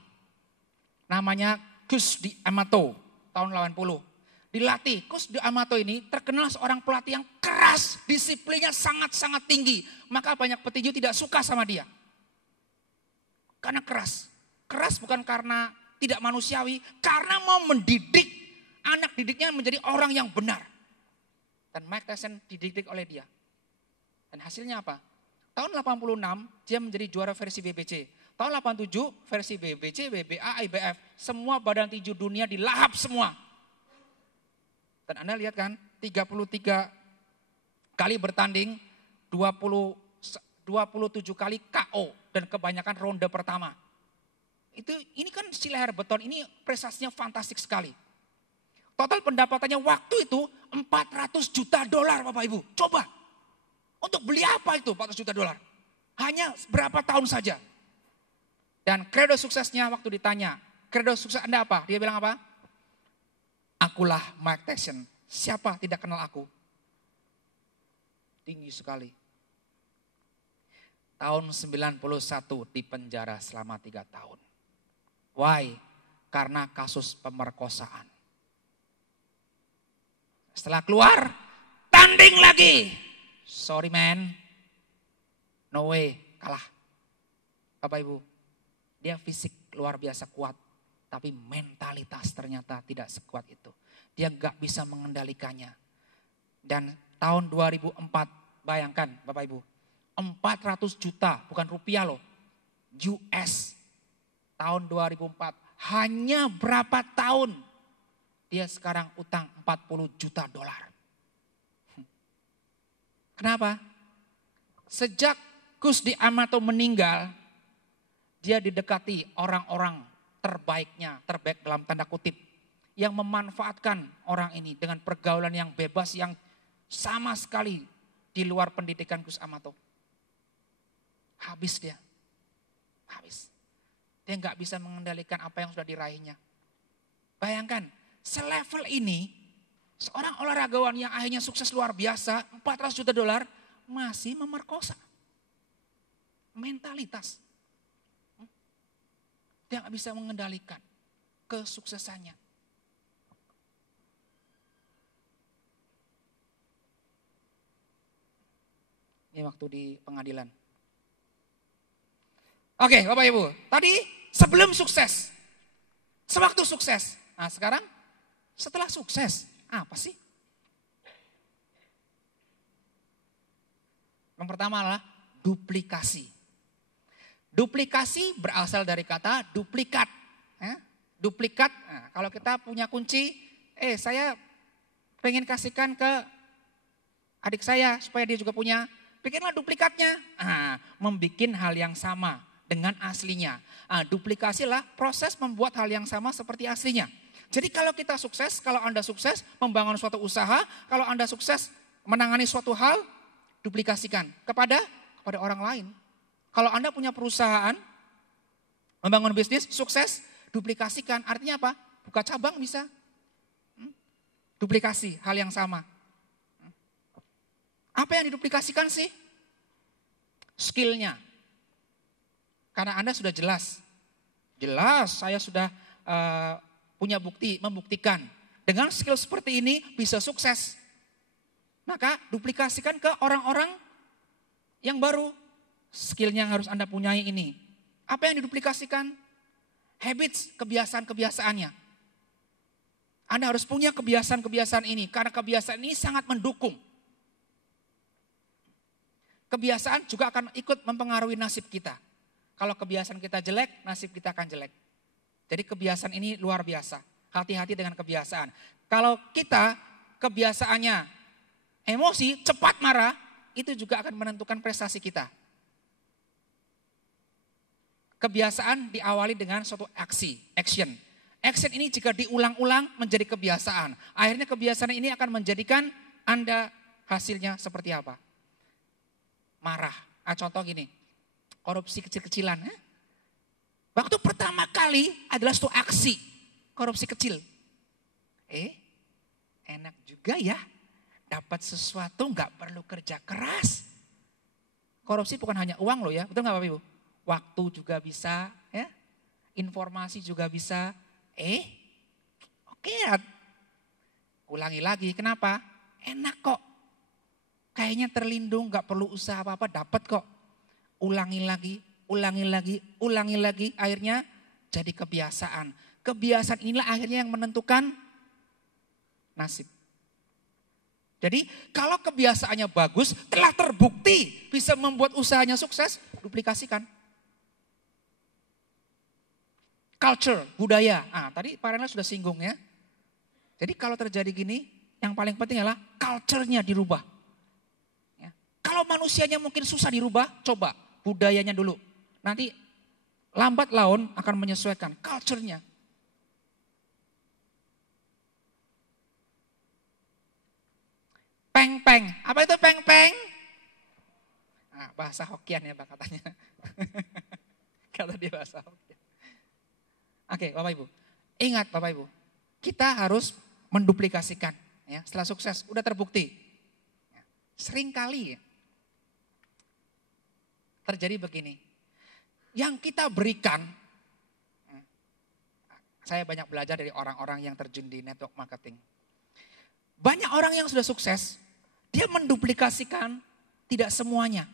Namanya Cus D'Amato, tahun 80. Dilatih, Cus D'Amato ini terkenal seorang pelatih yang keras, disiplinnya sangat-sangat tinggi. Maka banyak petinju tidak suka sama dia. Karena keras. Keras bukan karena tidak manusiawi, karena mau mendidik anak didiknya menjadi orang yang benar. Dan Mike Tyson dididik oleh dia. Dan hasilnya apa? Tahun 86 dia menjadi juara versi BBC. Tahun 87 versi BBC, WBA, IBF. Semua badan tinju dunia dilahap semua. Dan Anda lihat kan 33 kali bertanding, 27 kali KO dan kebanyakan ronde pertama. Ini kan si leher beton ini prestasinya fantastik sekali. Total pendapatannya waktu itu $400 juta Bapak Ibu. Coba, untuk beli apa itu $400 juta? Hanya berapa tahun saja. Dan kredo suksesnya waktu ditanya, kredo sukses Anda apa? Dia bilang apa? Akulah Mike Tyson. Siapa tidak kenal aku? Tinggi sekali. Tahun 91 di penjara selama 3 tahun. Why? Karena kasus pemerkosaan. Setelah keluar, tanding lagi. Sorry man, no way, kalah. Bapak Ibu, dia fisik luar biasa kuat. Tapi mentalitas ternyata tidak sekuat itu. Dia gak bisa mengendalikannya. Dan tahun 2004, bayangkan Bapak Ibu, 400 juta, bukan rupiah loh, US. Tahun 2004, hanya berapa tahun dia sekarang utang $40 juta. Kenapa? Sejak Kusdi Amato meninggal, dia didekati orang-orang terbaik dalam tanda kutip, yang memanfaatkan orang ini dengan pergaulan yang bebas yang sama sekali di luar pendidikan Gus Amato. Habis dia, habis. Dia nggak bisa mengendalikan apa yang sudah diraihnya. Bayangkan, selevel ini, seorang olahragawan yang akhirnya sukses luar biasa, $400 juta, masih memerkosa. Mentalitas. Dia nggak bisa mengendalikan kesuksesannya. Ini waktu di pengadilan. Oke Bapak Ibu, tadi sebelum sukses, sewaktu sukses. Nah sekarang setelah sukses, apa sih? Yang pertama adalah duplikasi. Duplikasi berasal dari kata duplikat. Ya, duplikat, nah, kalau kita punya kunci, saya pengen kasihkan ke adik saya supaya dia juga punya, bikinlah duplikatnya. Nah, membikin hal yang sama dengan aslinya. Nah, duplikasi lah proses membuat hal yang sama seperti aslinya. Jadi kalau kita sukses, kalau Anda sukses membangun suatu usaha, kalau Anda sukses menangani suatu hal, duplikasikan kepada orang lain. Kalau Anda punya perusahaan, membangun bisnis, sukses, duplikasikan. Artinya apa? Buka cabang bisa. Duplikasi, hal yang sama. Apa yang diduplikasikan sih? Skillnya. Karena Anda sudah jelas. Jelas saya sudah punya bukti, membuktikan. Dengan skill seperti ini bisa sukses. Maka duplikasikan ke orang-orang yang baru. Skillnya yang harus Anda punyai ini. Apa yang diduplikasikan? Habits, kebiasaan-kebiasaannya. Anda harus punya kebiasaan-kebiasaan ini. Karena kebiasaan ini sangat mendukung. Kebiasaan juga akan ikut mempengaruhi nasib kita. Kalau kebiasaan kita jelek, nasib kita akan jelek. Jadi kebiasaan ini luar biasa. Hati-hati dengan kebiasaan. Kalau kita kebiasaannya emosi, cepat marah, itu juga akan menentukan prestasi kita. Kebiasaan diawali dengan suatu action. Action ini jika diulang-ulang menjadi kebiasaan. Akhirnya kebiasaan ini akan menjadikan Anda hasilnya seperti apa? Marah. Contoh gini, korupsi kecil-kecilan. Waktu pertama kali adalah suatu aksi, korupsi kecil. Enak juga ya, dapat sesuatu nggak perlu kerja keras. Korupsi bukan hanya uang loh ya, betul nggak Bapak Ibu? Waktu juga bisa, ya, informasi juga bisa. Oke ya, ulangi lagi. Kenapa? Enak kok. Kayaknya terlindung, nggak perlu usaha apa-apa, dapat kok. Ulangi lagi, akhirnya jadi kebiasaan. Kebiasaan inilah akhirnya yang menentukan nasib. Jadi kalau kebiasaannya bagus, telah terbukti bisa membuat usahanya sukses, duplikasikan. Culture, budaya. Tadi Pak Rena sudah singgung ya. Jadi kalau terjadi gini, yang paling penting adalah culture-nya dirubah. Kalau manusianya mungkin susah dirubah, coba budayanya dulu. Nanti lambat laun akan menyesuaikan culture-nya. Peng-peng. Apa itu peng-peng? Nah, bahasa Hokian ya Pak katanya. Kata dia bahasa Hokian. Oke, Bapak Ibu. Ingat Bapak Ibu, kita harus menduplikasikan. Ya, setelah sukses, udah terbukti. Seringkali terjadi begini. Yang kita berikan, saya banyak belajar dari orang-orang yang terjun di network marketing. Banyak orang yang sudah sukses, dia menduplikasikan tidak semuanya.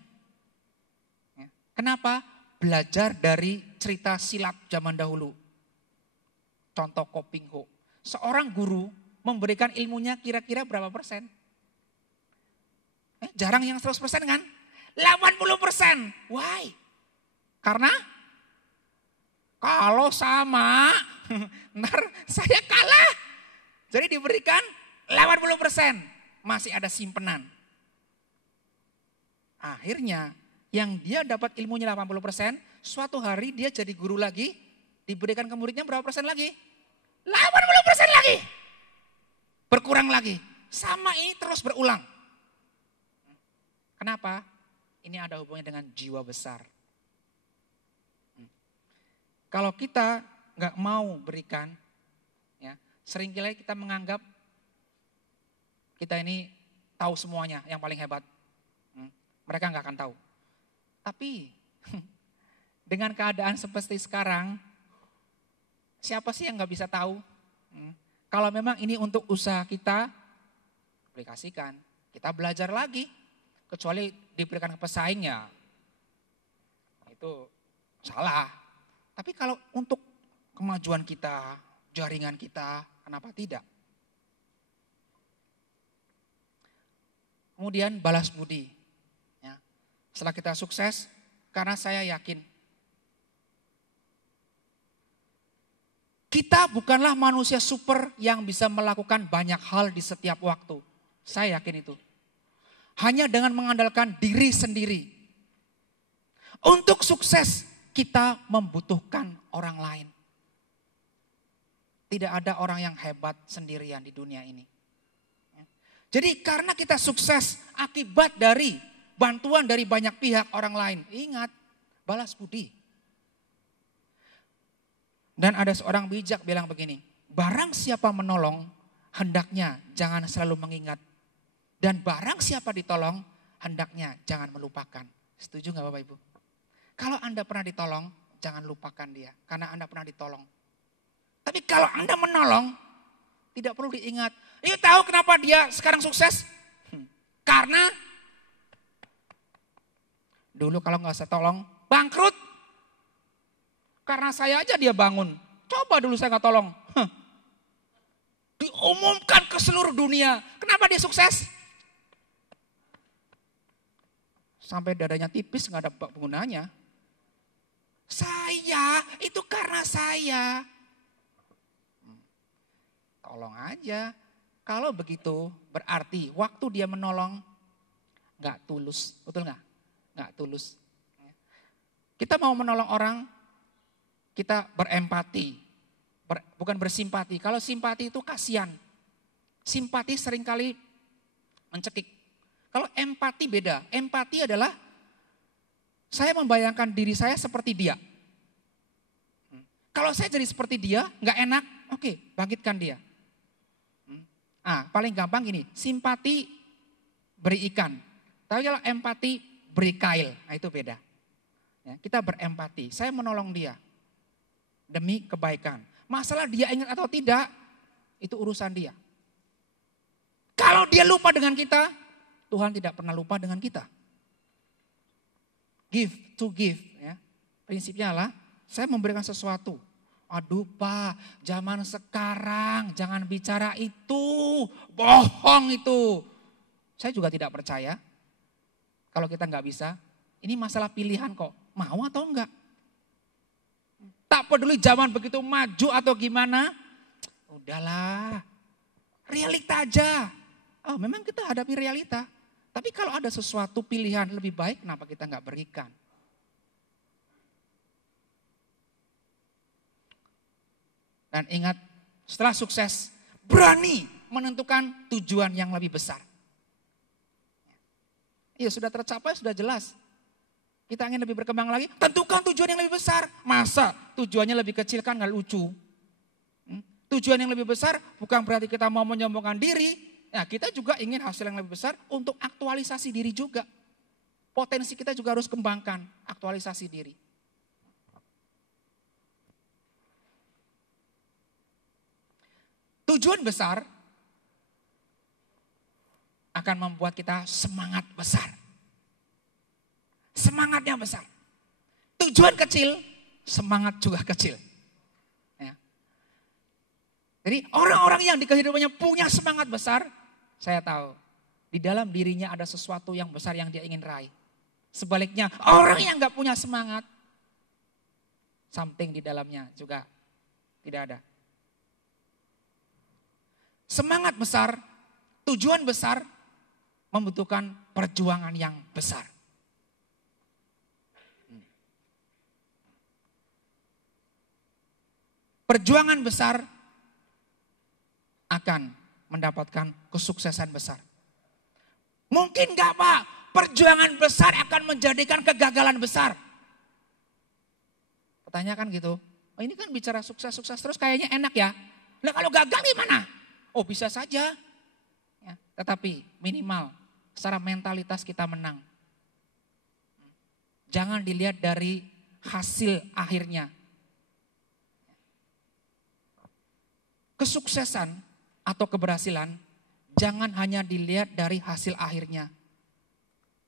Kenapa? Belajar dari cerita silat zaman dahulu. Contoh Ko Ping Ho. Seorang guru memberikan ilmunya kira-kira berapa persen? Jarang yang 100% kan? 80%. Why? Karena kalau sama, ntar saya kalah. Jadi diberikan 80%. Masih ada simpenan. Akhirnya yang dia dapat ilmunya 80%, suatu hari dia jadi guru lagi, diberikan ke muridnya berapa persen lagi? 80% lagi. Berkurang lagi. Sama ini terus berulang. Kenapa? Ini ada hubungannya dengan jiwa besar. Kalau kita nggak mau berikan, ya, seringkali kita menganggap kita ini tahu semuanya, yang paling hebat. Mereka nggak akan tahu. Tapi dengan keadaan seperti sekarang, siapa sih yang nggak bisa tahu? Kalau memang ini untuk usaha kita, aplikasikan. Kita belajar lagi. Kecuali diberikan ke pesaingnya, itu salah. Tapi kalau untuk kemajuan kita, jaringan kita, kenapa tidak? Kemudian balas budi. Ya. Setelah kita sukses, karena saya yakin kita bukanlah manusia super yang bisa melakukan banyak hal di setiap waktu. Saya yakin itu. Hanya dengan mengandalkan diri sendiri. Untuk sukses kita membutuhkan orang lain. Tidak ada orang yang hebat sendirian di dunia ini. Jadi karena kita sukses akibat dari bantuan dari banyak pihak orang lain. Ingat, balas budi. Dan ada seorang bijak bilang begini, barang siapa menolong hendaknya jangan selalu mengingat. Dan barang siapa ditolong, hendaknya jangan melupakan. Setuju gak Bapak Ibu? Kalau Anda pernah ditolong, jangan lupakan dia. Karena Anda pernah ditolong. Tapi kalau Anda menolong, tidak perlu diingat. Yuk tahu kenapa dia sekarang sukses? Karena dulu kalau gak saya tolong, bangkrut. Karena saya aja dia bangun. Coba dulu saya gak tolong. Diumumkan ke seluruh dunia. Kenapa dia sukses? Sampai dadanya tipis gak ada penggunanya. Saya, itu karena saya. Tolong aja. Kalau begitu berarti waktu dia menolong gak tulus. Betul gak? Gak tulus. Kita mau menolong orang, kita berempati. Bukan bersimpati. Kalau simpati itu kasihan. Simpati seringkali mencekik. Kalau empati beda. Empati adalah saya membayangkan diri saya seperti dia. Kalau saya jadi seperti dia, nggak enak, oke, bangkitkan dia. Paling gampang gini, simpati beri ikan. Tapi kalau empati beri kail, itu beda. Ya, kita berempati, saya menolong dia demi kebaikan. Masalah dia ingat atau tidak, itu urusan dia. Kalau dia lupa dengan kita, Tuhan tidak pernah lupa dengan kita. Give to give. Ya. Prinsipnya adalah saya memberikan sesuatu. Aduh Pak, zaman sekarang jangan bicara itu. Bohong itu. Saya juga tidak percaya. Kalau kita nggak bisa, ini masalah pilihan kok. Mau atau enggak? Tak peduli zaman begitu maju atau gimana. Udahlah, realita aja. Oh memang kita hadapi realita. Tapi kalau ada sesuatu pilihan lebih baik, kenapa kita nggak berikan? Dan ingat, setelah sukses, berani menentukan tujuan yang lebih besar. Iya, sudah tercapai, sudah jelas. Kita ingin lebih berkembang lagi, tentukan tujuan yang lebih besar. Masa tujuannya lebih kecil kan nggak lucu. Tujuan yang lebih besar bukan berarti kita mau menyombongkan diri. Nah, kita juga ingin hasil yang lebih besar untuk aktualisasi diri juga. Potensi kita juga harus kembangkan, aktualisasi diri. Tujuan besar akan membuat kita semangat besar. Semangatnya besar. Tujuan kecil, semangat juga kecil. Ya. Jadi orang-orang yang di kehidupannya punya semangat besar, saya tahu di dalam dirinya ada sesuatu yang besar yang dia ingin raih. Sebaliknya orang yang gak punya semangat, something di dalamnya juga tidak ada. Semangat besar, tujuan besar membutuhkan perjuangan yang besar. Perjuangan besar akan mendapatkan kesuksesan besar. Mungkin gak Pak, perjuangan besar akan menjadikan kegagalan besar. Pertanyaan kan gitu, oh, ini kan bicara sukses-sukses terus kayaknya enak ya. Nah kalau gagal gimana? Oh bisa saja, ya, tetapi minimal secara mentalitas kita menang. Jangan dilihat dari hasil akhirnya. Kesuksesan atau keberhasilan jangan hanya dilihat dari hasil akhirnya.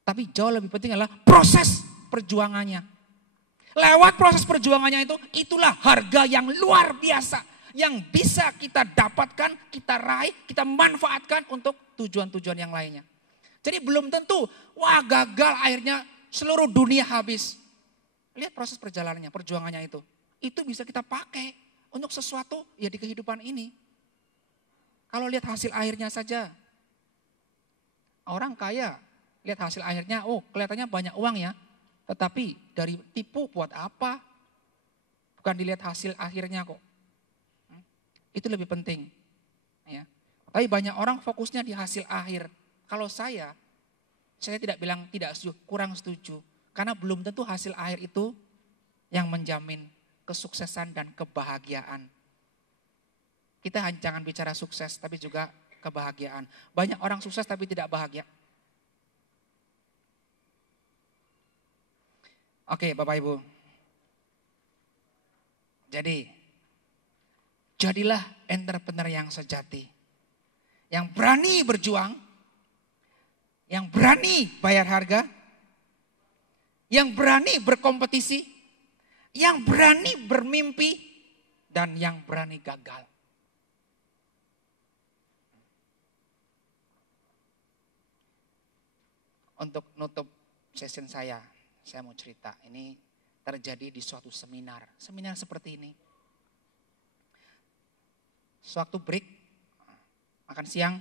Tapi jauh lebih penting adalah proses perjuangannya. Lewat proses perjuangannya itulah harga yang luar biasa. Yang bisa kita dapatkan, kita raih, kita manfaatkan untuk tujuan-tujuan yang lainnya. Jadi belum tentu, wah gagal akhirnya seluruh dunia habis. Lihat proses perjalanannya, perjuangannya itu. Itu bisa kita pakai untuk sesuatu ya di kehidupan ini. Kalau lihat hasil akhirnya saja. Orang kaya, lihat hasil akhirnya, oh kelihatannya banyak uang ya. Tetapi dari tipu buat apa? Bukan dilihat hasil akhirnya kok. Itu lebih penting. Ya. Tapi banyak orang fokusnya di hasil akhir. Kalau saya tidak bilang tidak setuju, kurang setuju. Karena belum tentu hasil akhir itu yang menjamin kesuksesan dan kebahagiaan. Kita jangan bicara sukses tapi juga kebahagiaan. Banyak orang sukses tapi tidak bahagia. Oke Bapak Ibu. Jadi, jadilah entrepreneur yang sejati. Yang berani berjuang. Yang berani bayar harga. Yang berani berkompetisi. Yang berani bermimpi. Dan yang berani gagal. Untuk nutup session saya mau cerita. Ini terjadi di suatu seminar. Seminar seperti ini. Sewaktu break, makan siang,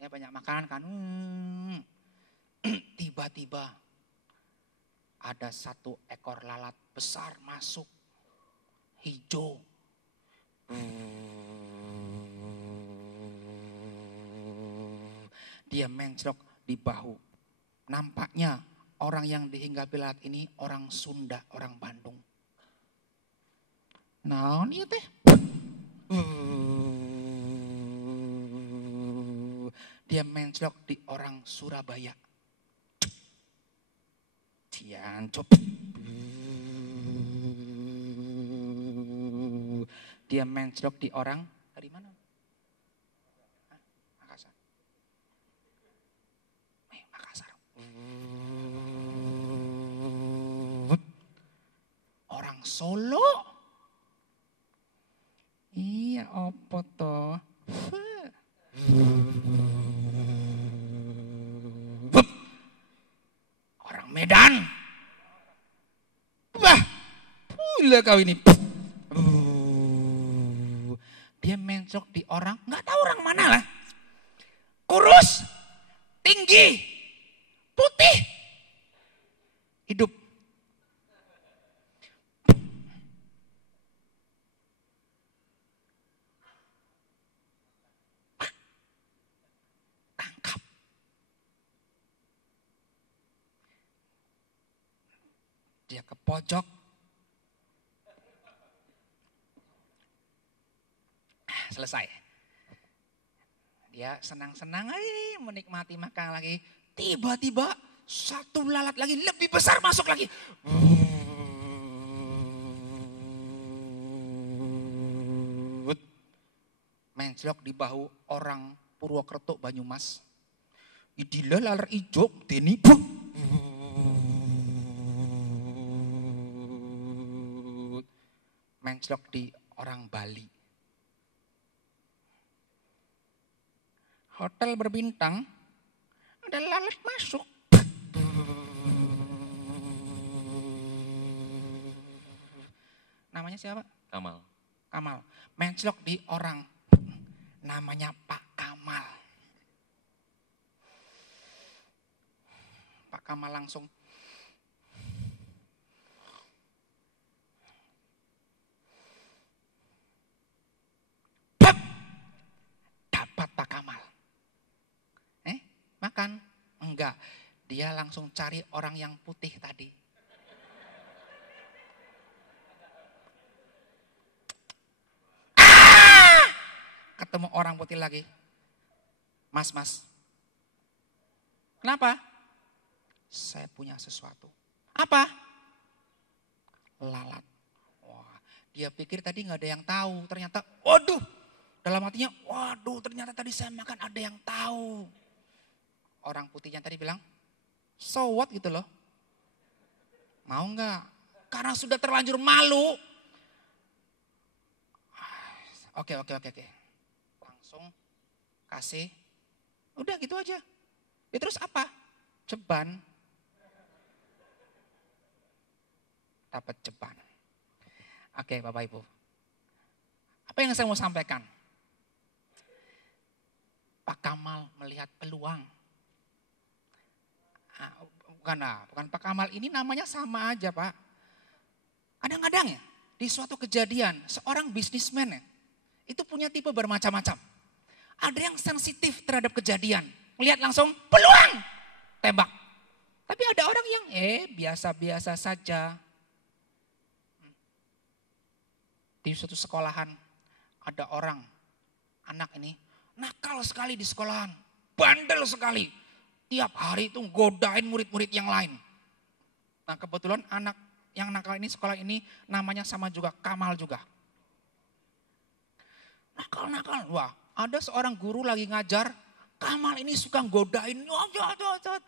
ya banyak makanan kan. Tiba-tiba ada satu ekor lalat besar masuk, hijau. Dia menclok di bahu. Nampaknya orang yang dihinggapi lalat ini orang Sunda, orang Bandung. Nah, ini teh. Dia menclok di orang Surabaya. Ciancop. Dia menclok di orang dari mana? Makassar. Makassar. Orang Solo. Iya, opo toh? Orang Medan. Wah, pula kau ini. Dia mencok di orang, nggak tahu orang mana lah. Kurus, tinggi, putih, hidup. Tangkap. Dia ke pojok. Selesai. Dia senang-senang menikmati makan lagi. Tiba-tiba satu lalat lagi lebih besar masuk lagi. Menclok di bahu orang Purwokerto Banyumas. Idila laler ijo deni menclok di orang Bali. Hotel berbintang, ada lalat masuk. Namanya siapa? Kamal. Kamal. Menclok di orang, namanya Pak Kamal. Pak Kamal langsung dapat Pak Kamal. Makan? Enggak. Dia langsung cari orang yang putih tadi. Ketemu orang putih lagi. Mas. Kenapa? Saya punya sesuatu. Apa? Lalat. Wah, dia pikir tadi nggak ada yang tahu. Ternyata, waduh. Dalam hatinya, waduh ternyata tadi saya makan ada yang tahu. Orang putihnya tadi bilang, so what gitu loh. Mau nggak? Karena sudah terlanjur malu. Oke. Langsung kasih. Udah gitu aja. Ya terus apa? Ceban. Dapat ceban. Oke Bapak Ibu. Apa yang saya mau sampaikan? Pak Kamal melihat peluang. Bukan Pak Kamal, ini namanya sama aja Pak. Kadang-kadang ya, di suatu kejadian, seorang bisnismen ya, itu punya tipe bermacam-macam. Ada yang sensitif terhadap kejadian, melihat langsung peluang, tembak. Tapi ada orang yang biasa-biasa saja. Di suatu sekolahan, ada orang, anak ini, nakal sekali di sekolahan, bandel sekali. Tiap hari itu godain murid-murid yang lain. Nah kebetulan anak yang nakal ini sekolah ini namanya sama juga, Kamal juga. Nakal. Wah ada seorang guru lagi ngajar, Kamal ini suka godain.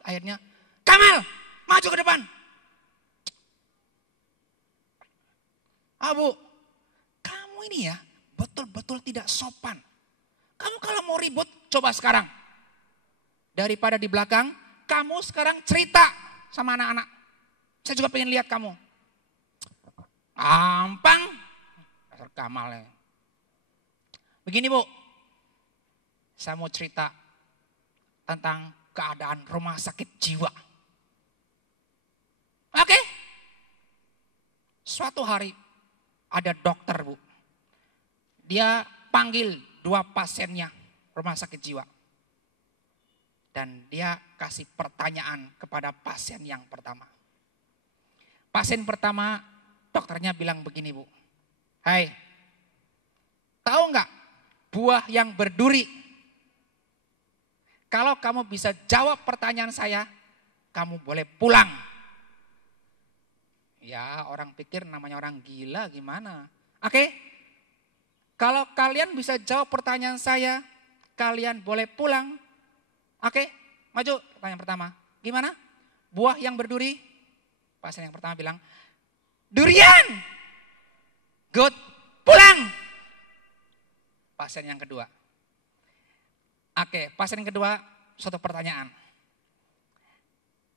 Akhirnya, Kamal maju ke depan. Bu, kamu ini ya betul-betul tidak sopan. Kamu kalau mau ribut coba sekarang. Daripada di belakang, kamu sekarang cerita sama anak-anak. Saya juga pengen lihat kamu. Gampang. Dasar Kamal ya. Begini Bu, saya mau cerita tentang keadaan rumah sakit jiwa. Oke. Suatu hari ada dokter Bu. Dia panggil 2 pasiennya rumah sakit jiwa. Dan dia kasih pertanyaan kepada pasien yang pertama. Pasien pertama dokternya bilang begini Bu. Hai, tahu nggak buah yang berduri? Kalau kamu bisa jawab pertanyaan saya, kamu boleh pulang. Ya orang pikir namanya orang gila gimana. Oke, kalau kalian bisa jawab pertanyaan saya, kalian boleh pulang. Oke, maju pertanyaan pertama. Gimana? Buah yang berduri? Pasien yang pertama bilang, durian. Good, pulang. Pasien yang kedua. Oke, pasien yang kedua, suatu pertanyaan.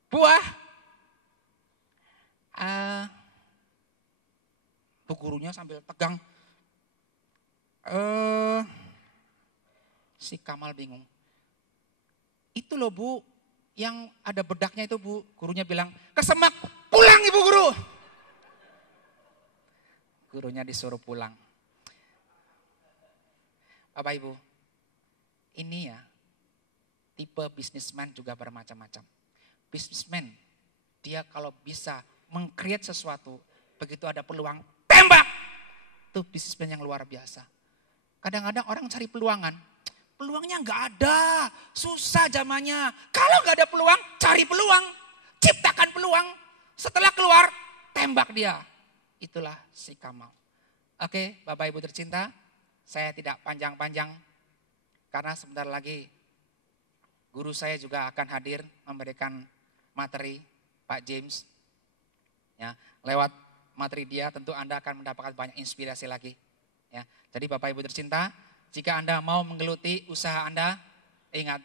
Buah. Bu gurunya sambil tegang. Si Kamal bingung. Itu loh Bu, Yang ada bedaknya itu Bu, gurunya bilang, kesemak, pulang Ibu Guru. Gurunya disuruh pulang. Bapak Ibu, ini ya, tipe bisnismen juga bermacam-macam. Bisnismen, dia kalau bisa meng-create sesuatu, begitu ada peluang, tembak. Itu bisnismen yang luar biasa. Kadang-kadang orang cari peluangan, peluangnya nggak ada, susah zamannya. Kalau nggak ada peluang, cari peluang, ciptakan peluang. Setelah keluar, tembak dia. Itulah si Kamal. Oke, Bapak Ibu tercinta, saya tidak panjang-panjang karena sebentar lagi guru saya juga akan hadir memberikan materi, Pak James. Ya, lewat materi dia tentu Anda akan mendapatkan banyak inspirasi lagi. Ya, jadi Bapak Ibu tercinta, jika Anda mau menggeluti usaha Anda, ingat,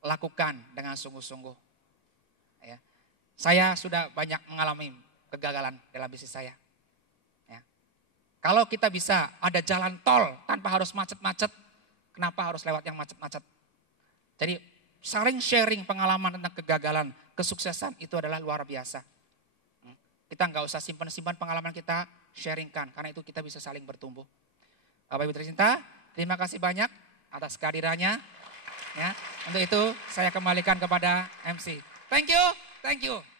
lakukan dengan sungguh-sungguh. Ya. Saya sudah banyak mengalami kegagalan dalam bisnis saya. Ya. Kalau kita bisa ada jalan tol tanpa harus macet-macet, kenapa harus lewat yang macet-macet? Jadi saling sharing pengalaman tentang kegagalan, kesuksesan itu adalah luar biasa. Kita nggak usah simpan-simpan pengalaman kita, sharingkan, karena itu kita bisa saling bertumbuh. Bapak Ibu tercinta, terima kasih banyak atas kehadirannya. Ya, untuk itu saya kembalikan kepada MC. Thank you, thank you.